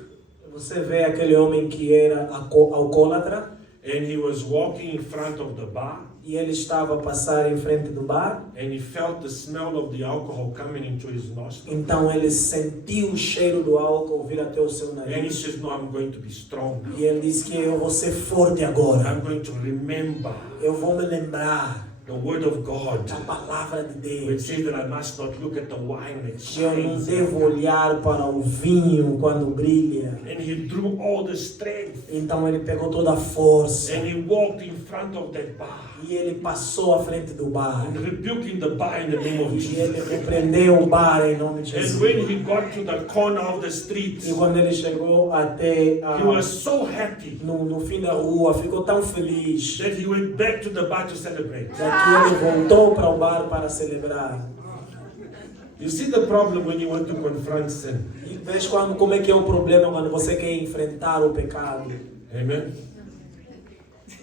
Você vê aquele homem que era alcoólatra and he was walking in front of the bar e E ele estava a passar em frente do bar. and he felt the smell of the alcohol coming into his nostrils. Então ele sentiu o cheiro do álcool vir até o seu And he nariz. says, no, I'm going to be strong now. E ele disse que eu vou ser forte agora. I'm going to remember Eu vou me lembrar the word of God, da palavra de which Deus. says that I must not look at the wine that Que eu não shines. devo olhar para o vinho quando brilha. And he drew all the strength Então ele pegou toda a força. and he walked in front of that bar E ele passou à frente do bar. and rebuking the bar in the name of E ele Jesus. repreendeu o bar em nome de And Jesus. when he got to the corner of the street, E quando ele chegou até he was so happy no fim da rua, ficou tão feliz. that he went back to the bar to celebrate. Daqui ele voltou para o bar para celebrar. You see the problem when you want to confront sin. E vês como é que é o problema quando você quer enfrentar o pecado. Amen.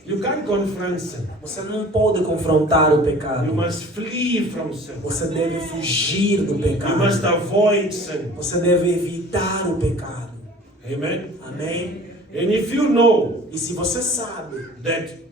You can't confront sin. Você não pode confrontar o You pecado. must flee from sin. Você deve fugir do You pecado. must avoid sin. Você deve evitar o pecado. Amen. Amém? And if you know E se você sabe that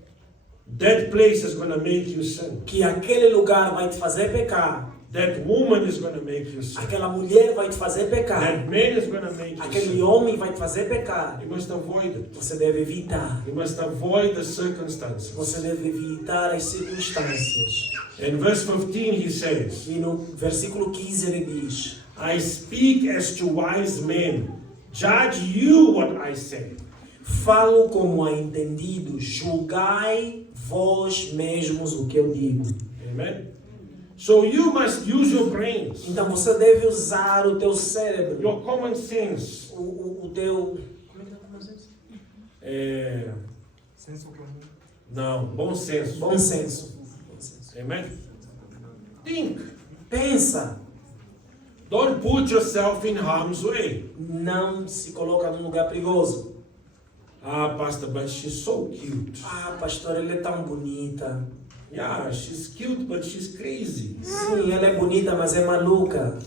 that place is going to make you sin, que aquele lugar vai te fazer pecar, that woman is going to make you sin, aquela mulher vai te fazer pecar, that man is going to make you aquele sin, homem vai te fazer pecar, you must avoid it. você deve evitar. You must avoid the circumstances. Você deve evitar as circunstâncias. In verse 15 he says, E no versículo 15 ele diz: I speak as to wise men. Judge you what I say. Falo como a entendidos, julgai vós mesmos o que eu digo. Amen. So you must use your brains, Então você deve usar o teu cérebro, your common sense. o teu... Como é que é o bom senso? Senso comum. Não, bom senso. Bom senso. Amen. Think. Pensa, Don't put yourself in harm's way. não se coloca num lugar perigoso. Ah, Pastor, but she's so cute. Ah, pastor, ela é tão bonita. Yeah, she's cute, but she's crazy. Sim, ela é bonita, mas é maluca.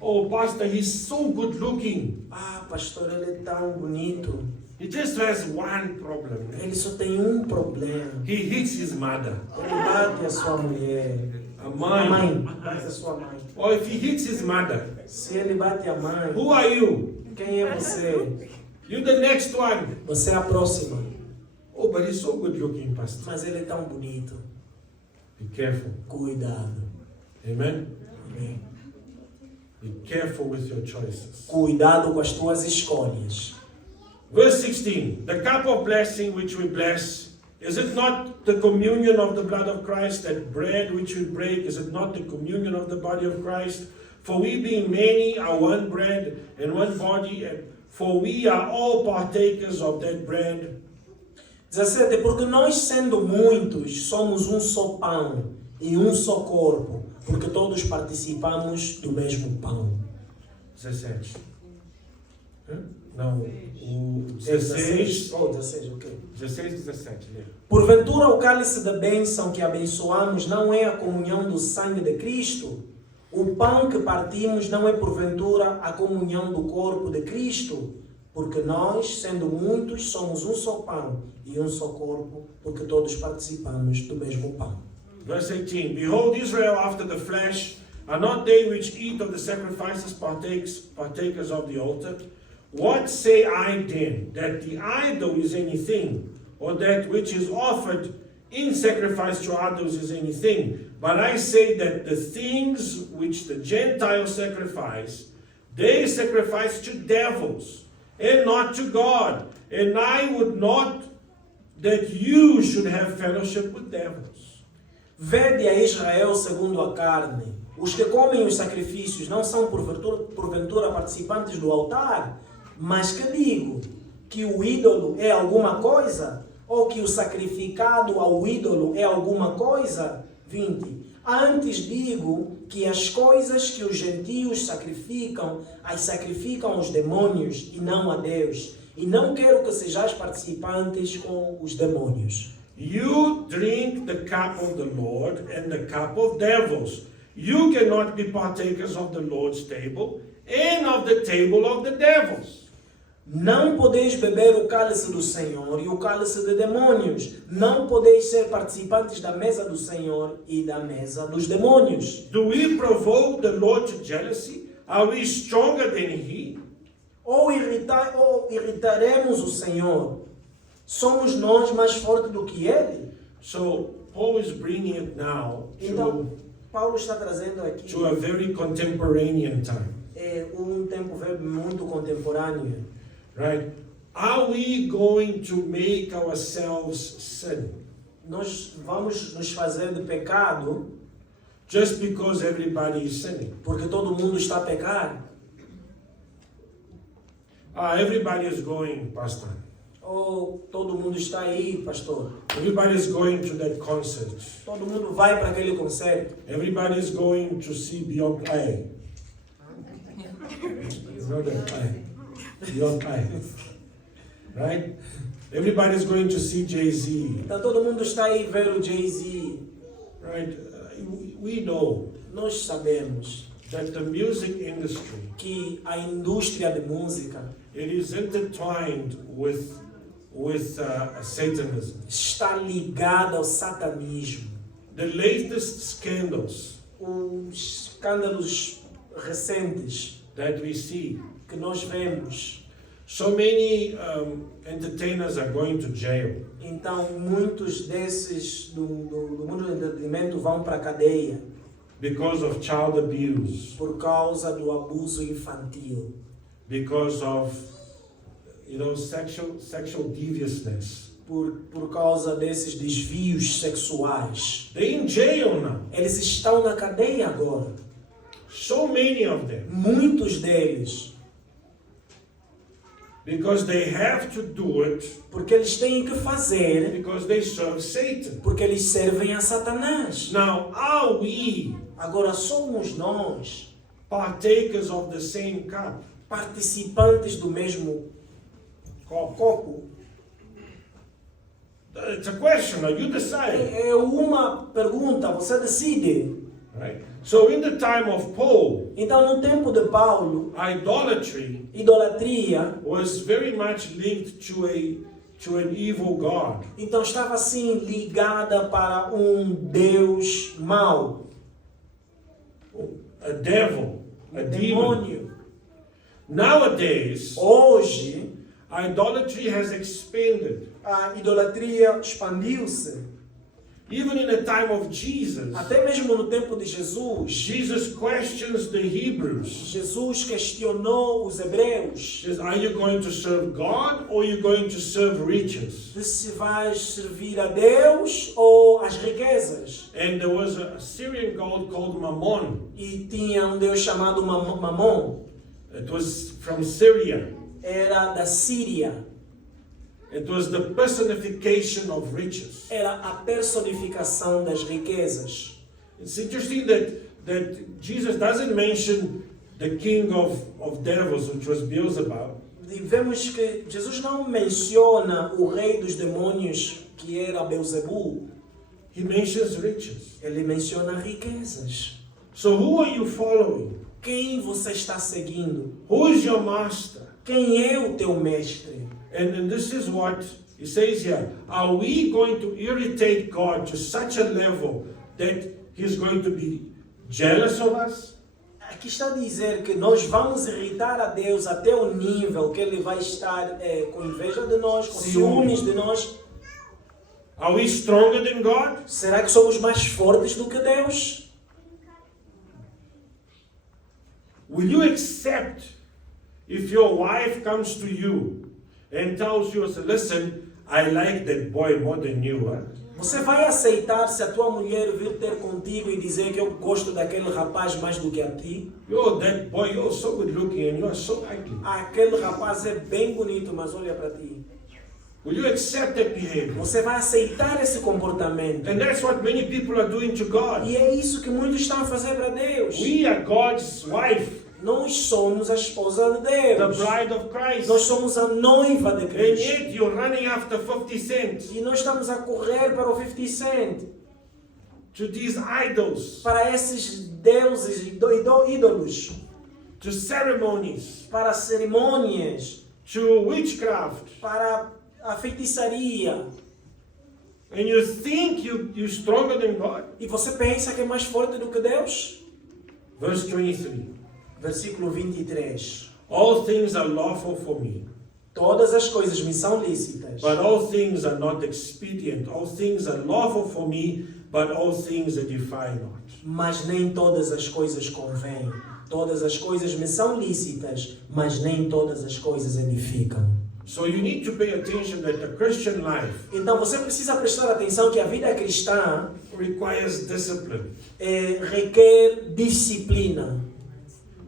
Oh, Pastor, he's so good looking. Ah, pastor, ele é tão bonito. He just has one problem. Ele só tem um problema. He hits his mother. Ele bate a sua mulher. A A mãe. mãe, bate a sua mãe. Or if he hits his mother, Se ele bate a mãe, who are you? quem é você? You're the next one. Você é a próxima. Oh, but he's so good looking, Pastor. Mas ele é tão bonito. Be careful. Cuidado. Amen. Amém. Be careful with your choices. Cuidado com as tuas escolhas. Verse 16. The cup of blessing which we bless, is it not the communion of the blood of Christ? That bread which we break, is it not the communion of the body of Christ? For we being many are one bread and one body, and for we are all partakers of that bread. 17. Porque nós, sendo muitos, somos um só pão e um só corpo, porque todos participamos do mesmo pão. 17. Não, o 16. 16, Oh, 16, ok. 16 17. Né? Porventura o cálice da bênção que abençoamos não é a comunhão do sangue de Cristo? O pão que partimos não é porventura a comunhão do corpo de Cristo? Porque nós, sendo muitos, somos um só pão e um só corpo, porque todos participamos do mesmo pão. Verse 18. Behold, Israel after the flesh, are not they which eat of the sacrifices partakers of the altar? What say I then? That the idol is anything, or that which is offered in sacrifice to idols is anything? But I say that the things which the Gentiles sacrifice, they sacrifice to devils, and not to God. And I would not that you should have fellowship with devils. Vede a Israel segundo a carne. Os que comem os sacrifícios não são porventura participantes do altar? Mas que digo? Que o ídolo é alguma coisa? Ou que o sacrificado ao ídolo é alguma coisa? 20. Antes digo que as coisas que os gentios sacrificam, as sacrificam aos demônios e não a Deus. E não quero que sejais participantes com os demônios. You drink the cup of the Lord and the cup of devils. You cannot be partakers of the Lord's table and of the table of the devils. Não podeis beber o cálice do Senhor e o cálice de demônios. Não podeis ser participantes da mesa do Senhor e da mesa dos demônios. Do we provoke the Lord to jealousy? Are we stronger than He? Ou irritaremos o Senhor? Somos nós mais fortes do que Ele? So Paul is bringing it now Então, Paulo está trazendo aqui to a very contemporanean time, tempo muito contemporâneo. right? Are we going to make ourselves sin Nós vamos nos fazer de pecado just because everybody is sinning? porque todo mundo está a pecar? Everybody is going, Pastor. Ou todo mundo está aí, pastor? Everybody is going to that concert. Todo mundo vai para aquele concerto? Everybody is going to see Beyonce. You know that play? Beyonce. Right? Everybody is going to see Jay-Z. Então todo mundo está aí ver o Jay-Z. Right? We know Nós sabemos that the music industry, que a indústria de música it is intertwined with Satanism. está ligada ao satanismo. The latest scandals Os escândalos recentes that we see, que nós vemos. so many entertainers are going to jail. Então muitos desses do mundo do entretenimento vão para a cadeia Because of child abuse, por causa do abuso infantil, because of sexual deviousness. por causa desses desvios sexuais. They're in jail now. Eles estão na cadeia agora. So many of them. Muitos deles. Because they have to do it Porque eles têm que fazer, because they serve Satan. porque eles servem a Satanás. Now, are we Agora somos nós, partakers of the same cup? participantes do mesmo copo. It's a question. Now you decide. É uma pergunta, você decide. Right? So in the time of Paul, Então no tempo de Paulo, idolatry idolatria, was very much linked to an evil God. então estava assim ligada para um Deus mau, A devil, a demon. demônio. Nowadays, Hoje, idolatry has expanded. a idolatria expandiu-se. Even in the time of Jesus, Até mesmo no tempo de Jesus, Jesus questions the Hebrews. Jesus questionou os hebreus Says, are you going to serve God or are you going to serve riches? de se vais servir a Deus ou as riquezas. And there was a Syrian god called Mammon. E tinha Deus chamado Mamon, It was from Syria. era da Síria, It was the personification of riches. era a personificação das riquezas. It's interesting that Jesus doesn't mention the king of devils, which was Beelzebub. E vemos que Jesus não menciona o rei dos demônios, que era Beelzebul. He mentions riches. Ele menciona riquezas. So who are you following? Quem você está seguindo? Who is your master? Quem é o teu mestre? And this is what he says here. Are we going to irritate God to such a level that he's going to be jealous of us? Aqui está a dizer que nós vamos irritar a Deus até o nível que Ele vai estar com inveja de nós, com ciúmes de nós. Are we stronger than God? Será que somos mais fortes do que Deus? Will you accept if your wife comes to you and tells you, listen, I like that boy more than you? Huh? Você vai aceitar se a tua mulher vir ter contigo e dizer que eu gosto daquele rapaz mais do que a ti? That boy, you're so good looking and you are so ugly. Aquele rapaz é bem bonito, mas olha para ti. Will you accept that behavior? Você vai aceitar esse comportamento. And that's what many people are doing to God. E é isso que muitos estão a fazer para Deus. We are God's wife, Nós somos a esposa de the Deus. bride of Christ. Nós somos a noiva de And Cristo. yet you're running after 50 cents E nós estamos a correr para o 50 Cent, to these idols, para esses deuses ídolos, to ceremonies, para cerimônias, to witchcraft, para a feitiçaria. and you think you're stronger than God. E você pensa que é mais forte do que Deus? Verse 23. Versículo 23. All things are lawful for me, Todas as coisas me são lícitas, but all things are not expedient. All things are lawful for me, but all things edify not. mas nem todas as coisas convêm. Todas as coisas me são lícitas, mas nem todas as coisas edificam. So you need to pay attention that the Christian life Então você precisa prestar atenção que a vida cristã requires discipline. requer disciplina.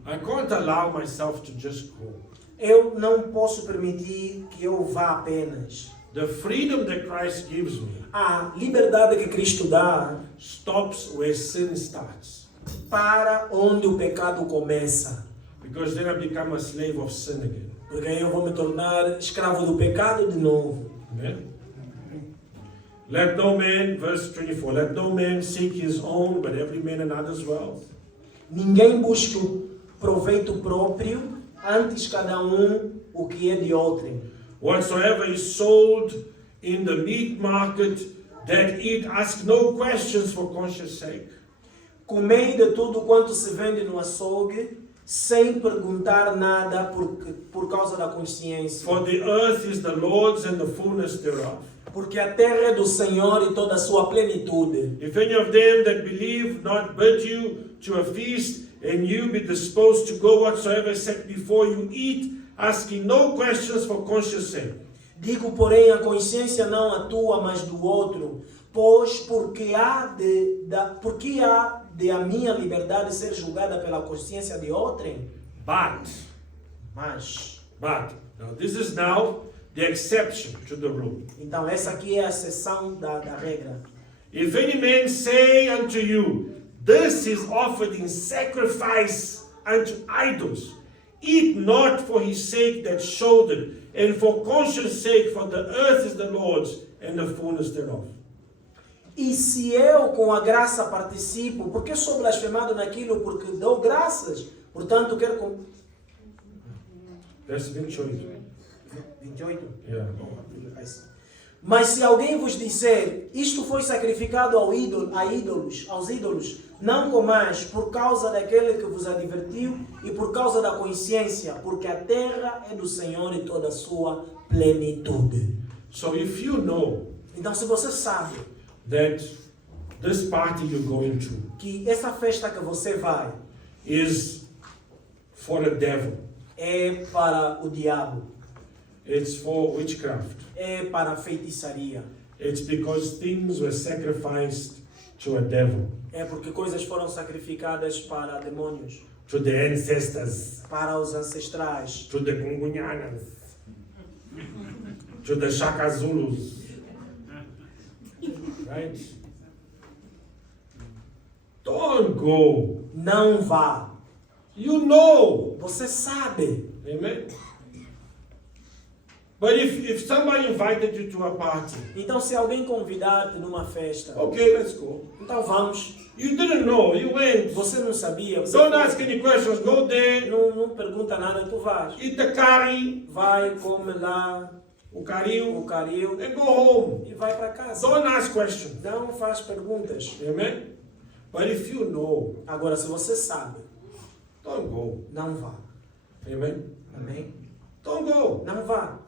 I can't allow myself to just go. Eu não posso permitir que eu vá apenas. The freedom that Christ gives me A liberdade que Cristo dá stops where sin starts. para onde o pecado começa. Because then I become a slave of sin again. Porque aí eu vou me tornar escravo do pecado de novo. Amen? Let no man, verse 24, let no man seek his own, but every man another's wealth. Ninguém busca o proveito próprio, antes cada o que é de outrem. Whatsoever is sold in the meat market, that eat, ask no questions for conscience sake. Comei de tudo quanto se vende no açougue, sem perguntar nada por causa da consciência. For the earth is the Lord's and the fullness thereof. Porque a terra é do Senhor e toda a sua plenitude. If any of them that believe not bid you to a feast, and you be disposed to go whatsoever is set before you, eat, asking no questions for conscience sake. Digo, porém, a consciência não a tua, mas do outro, pois porque há de a minha liberdade ser julgada pela consciência de outrem? Mas, Now this is now the exception to the rule. então essa aqui é a exceção da regra. If any man say unto you, this is offered in sacrifice unto idols, eat not for his sake that showed it, and for conscience sake, for the earth is the Lord's and the fullness thereof. E se eu com a graça participo, porque sou blasfemado naquilo porque dou graças, portanto quero... Verse 28. 28? Yeah. Mas se alguém vos disser, isto foi sacrificado aos ídolos, não comais por causa daquele que vos advertiu e por causa da consciência, porque a terra é do Senhor e toda a sua plenitude. So if you know Então se você sabe that this party you're going to que essa festa que você vai is for the devil, é para o diabo, it's for witchcraft, é para a feitiçaria, it's because things were sacrificed to a devil, é porque coisas foram sacrificadas para demônios, to the ancestors, para os ancestrais, to the Gungunyanas, to the Shaka Zulus, right? Don't go. não vá. You know. Você sabe. Amen. But if somebody invited you to a party, Então se alguém convidar-te numa festa, okay, let's go. então vamos. You didn't know, you went. Você não sabia, você Don't foi. ask any questions, go there, Não pergunta nada, tu vais. eat the curry, Vai, come lá o caril, o caril and go home. e vai para casa. Don't ask questions. Não faz perguntas. Amen. But if you know, Agora, se você sabe, don't go. não vá. Amen. Amém? Don't go. Não vá.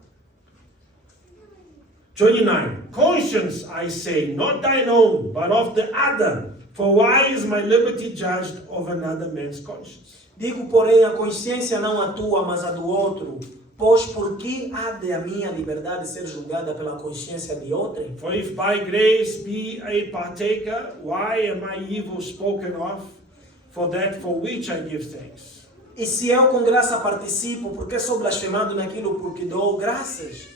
29. Conscience, I say, not thine own, but of the other. For why is my liberty judged of another man's conscience? Digo, porém, a consciência não a tua, mas a do outro. Pois por que há de a minha liberdade ser julgada pela consciência de outrem? For if by grace be a partaker, why am I evil spoken of? For that for which I give thanks. E se eu com graça participo, porque sou blasfemado naquilo porque dou graças?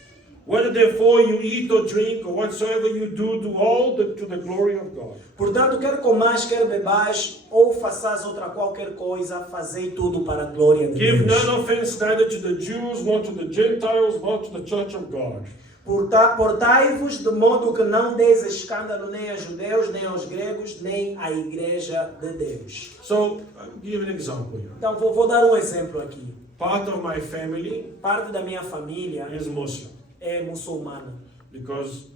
Whether therefore you eat or drink or whatsoever you do, do all to the glory of God. Portanto, quer comais, quer bebais, ou façais outra qualquer coisa, fazei tudo para a glória de Give Deus. none offense neither to the Jews, nor to the Gentiles, nor to the church of God. Portai-vos de modo que não deis escândalo nem a judeus, nem aos gregos, nem à igreja de Deus. So, I'll give an example here. Então, vou dar um exemplo aqui. part of my family Parte da minha família is Muslim é muçulmana, because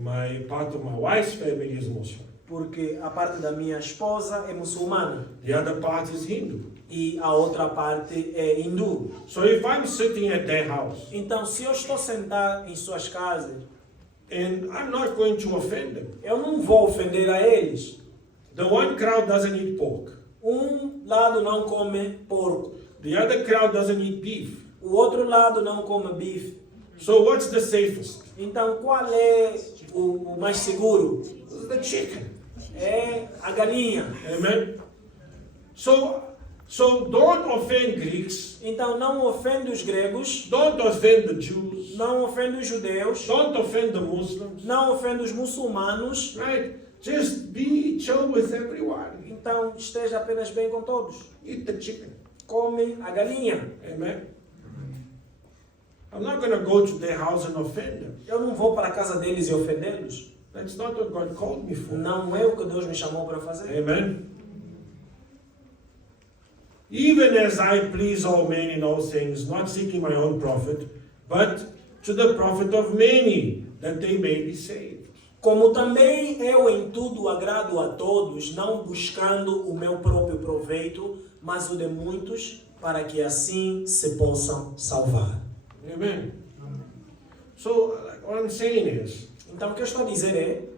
my part of my wife's family is Muslim. porque a parte da minha esposa é muçulmana The other part is Hindu. e a outra parte é hindu. So if I'm sitting at their house Então, se eu estou sentado em suas casas, and I'm not going to offend them, eu não vou ofender a eles. the one crowd doesn't eat pork, Lado não come porco, the other crowd doesn't eat beef. o outro lado não come bife. So what's the safest? Então, qual é o mais seguro? The chicken. É a galinha. Amen. So don't offend Greeks, Então, não ofende os gregos, don't offend the Jews, não ofende os judeus, don't offend the Muslims, não ofende os muçulmanos. right? Just be chill with everyone. Então, esteja apenas bem com todos. Eat the chicken. Come a galinha. Amen. I'm not going to go to their house and offend them. Eu não vou para a casa deles e ofendê-los. That's not what God called me for. Não é o que Deus me chamou para fazer. Amen. Even as I please all men in all things, not seeking my own profit, but to the profit of many, that they may be saved. Como também eu em tudo agrado a todos, não buscando o meu próprio proveito, mas o de muitos, para que assim se possam salvar. Amen. So what I'm saying Então o que eu estou a dizer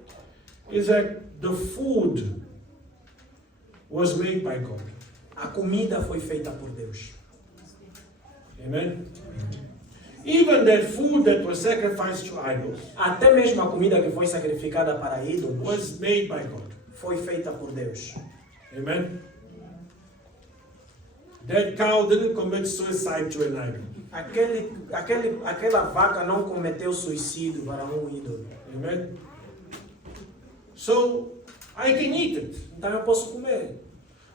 is that the food was made by God. a comida foi feita por Deus. Amen. Even that food that was sacrificed to idols Até mesmo a comida que foi sacrificada para ídolos was made by God. foi feita por Deus. Amen. That cow didn't commit suicide to an idol. Aquela vaca não cometeu suicídio para um ídolo. Amen. So I can eat it, Então eu posso comer.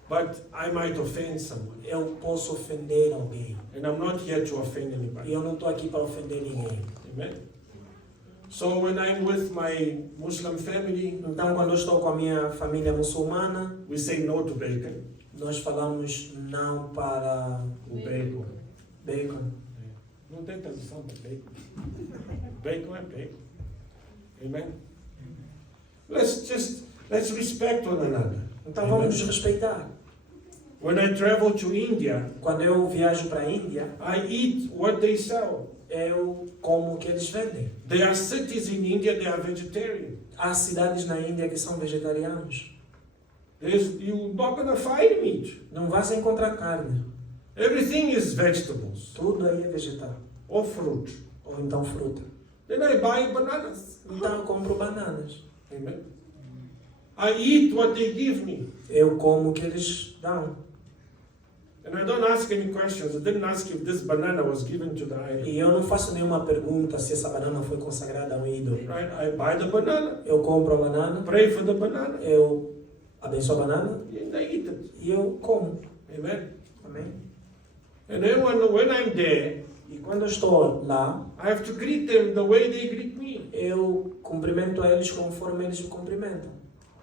but I might offend someone. Eu posso ofender alguém. And I'm not here to offend E anybody. eu não estou aqui para ofender ninguém. Amen. So when I'm with my Muslim family, Então quando eu estou com a minha família muçulmana, we say no to bacon. nós falamos não para O bacon. bacon. Não tem tradução para bacon. Bacon é bacon. Amen. Let's respect one another. Então vamos nos respeitar. When I travel to India, Quando eu viajo para a Índia, I eat what they sell. eu como o que eles vendem. There are cities in India that are vegetarian. Há cidades na Índia que são vegetarianos. You're not going to find meat. Não vais encontrar carne. Everything is vegetables Tudo aí é vegetal. or fruit. Ou então fruta. Then I buy bananas. Então eu compro bananas. Amen. I eat what they give me. Eu como o que eles dão. And I don't ask any questions. I didn't ask if this banana was given to the idol. E eu não faço nenhuma pergunta se essa banana foi consagrada a um ídolo. Right? I buy the banana, Eu compro a banana, pray for the banana, eu abençoo a banana and I eat it. e eu como. Amen. Amém? And then when I'm there, E quando eu estou lá, I have to greet them the way they greet me. eu cumprimento a eles conforme eles me cumprimentam.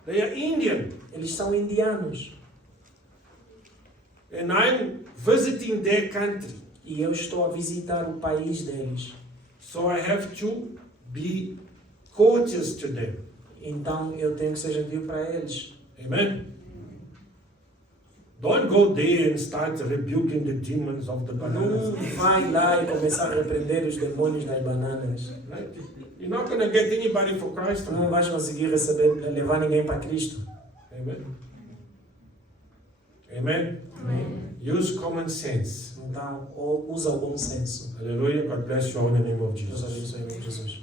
They are Indian. Eles são indianos. And I'm visiting their country. E eu estou a visitar o país deles. So I have to be courteous to them. Então eu tenho que ser gentil para eles. Amen. Don't go there and start rebuking the demons of the Não bananas. vai lá e começar a repreender os demônios das bananas. Right? You're not going to get anybody for Christ. Tu não vais conseguir levar ninguém para Cristo. Amen. Amen. Use common sense. Então, usa o bom senso. Hallelujah. God bless you all in the name of Deus Jesus. abençoe em nome de Jesus.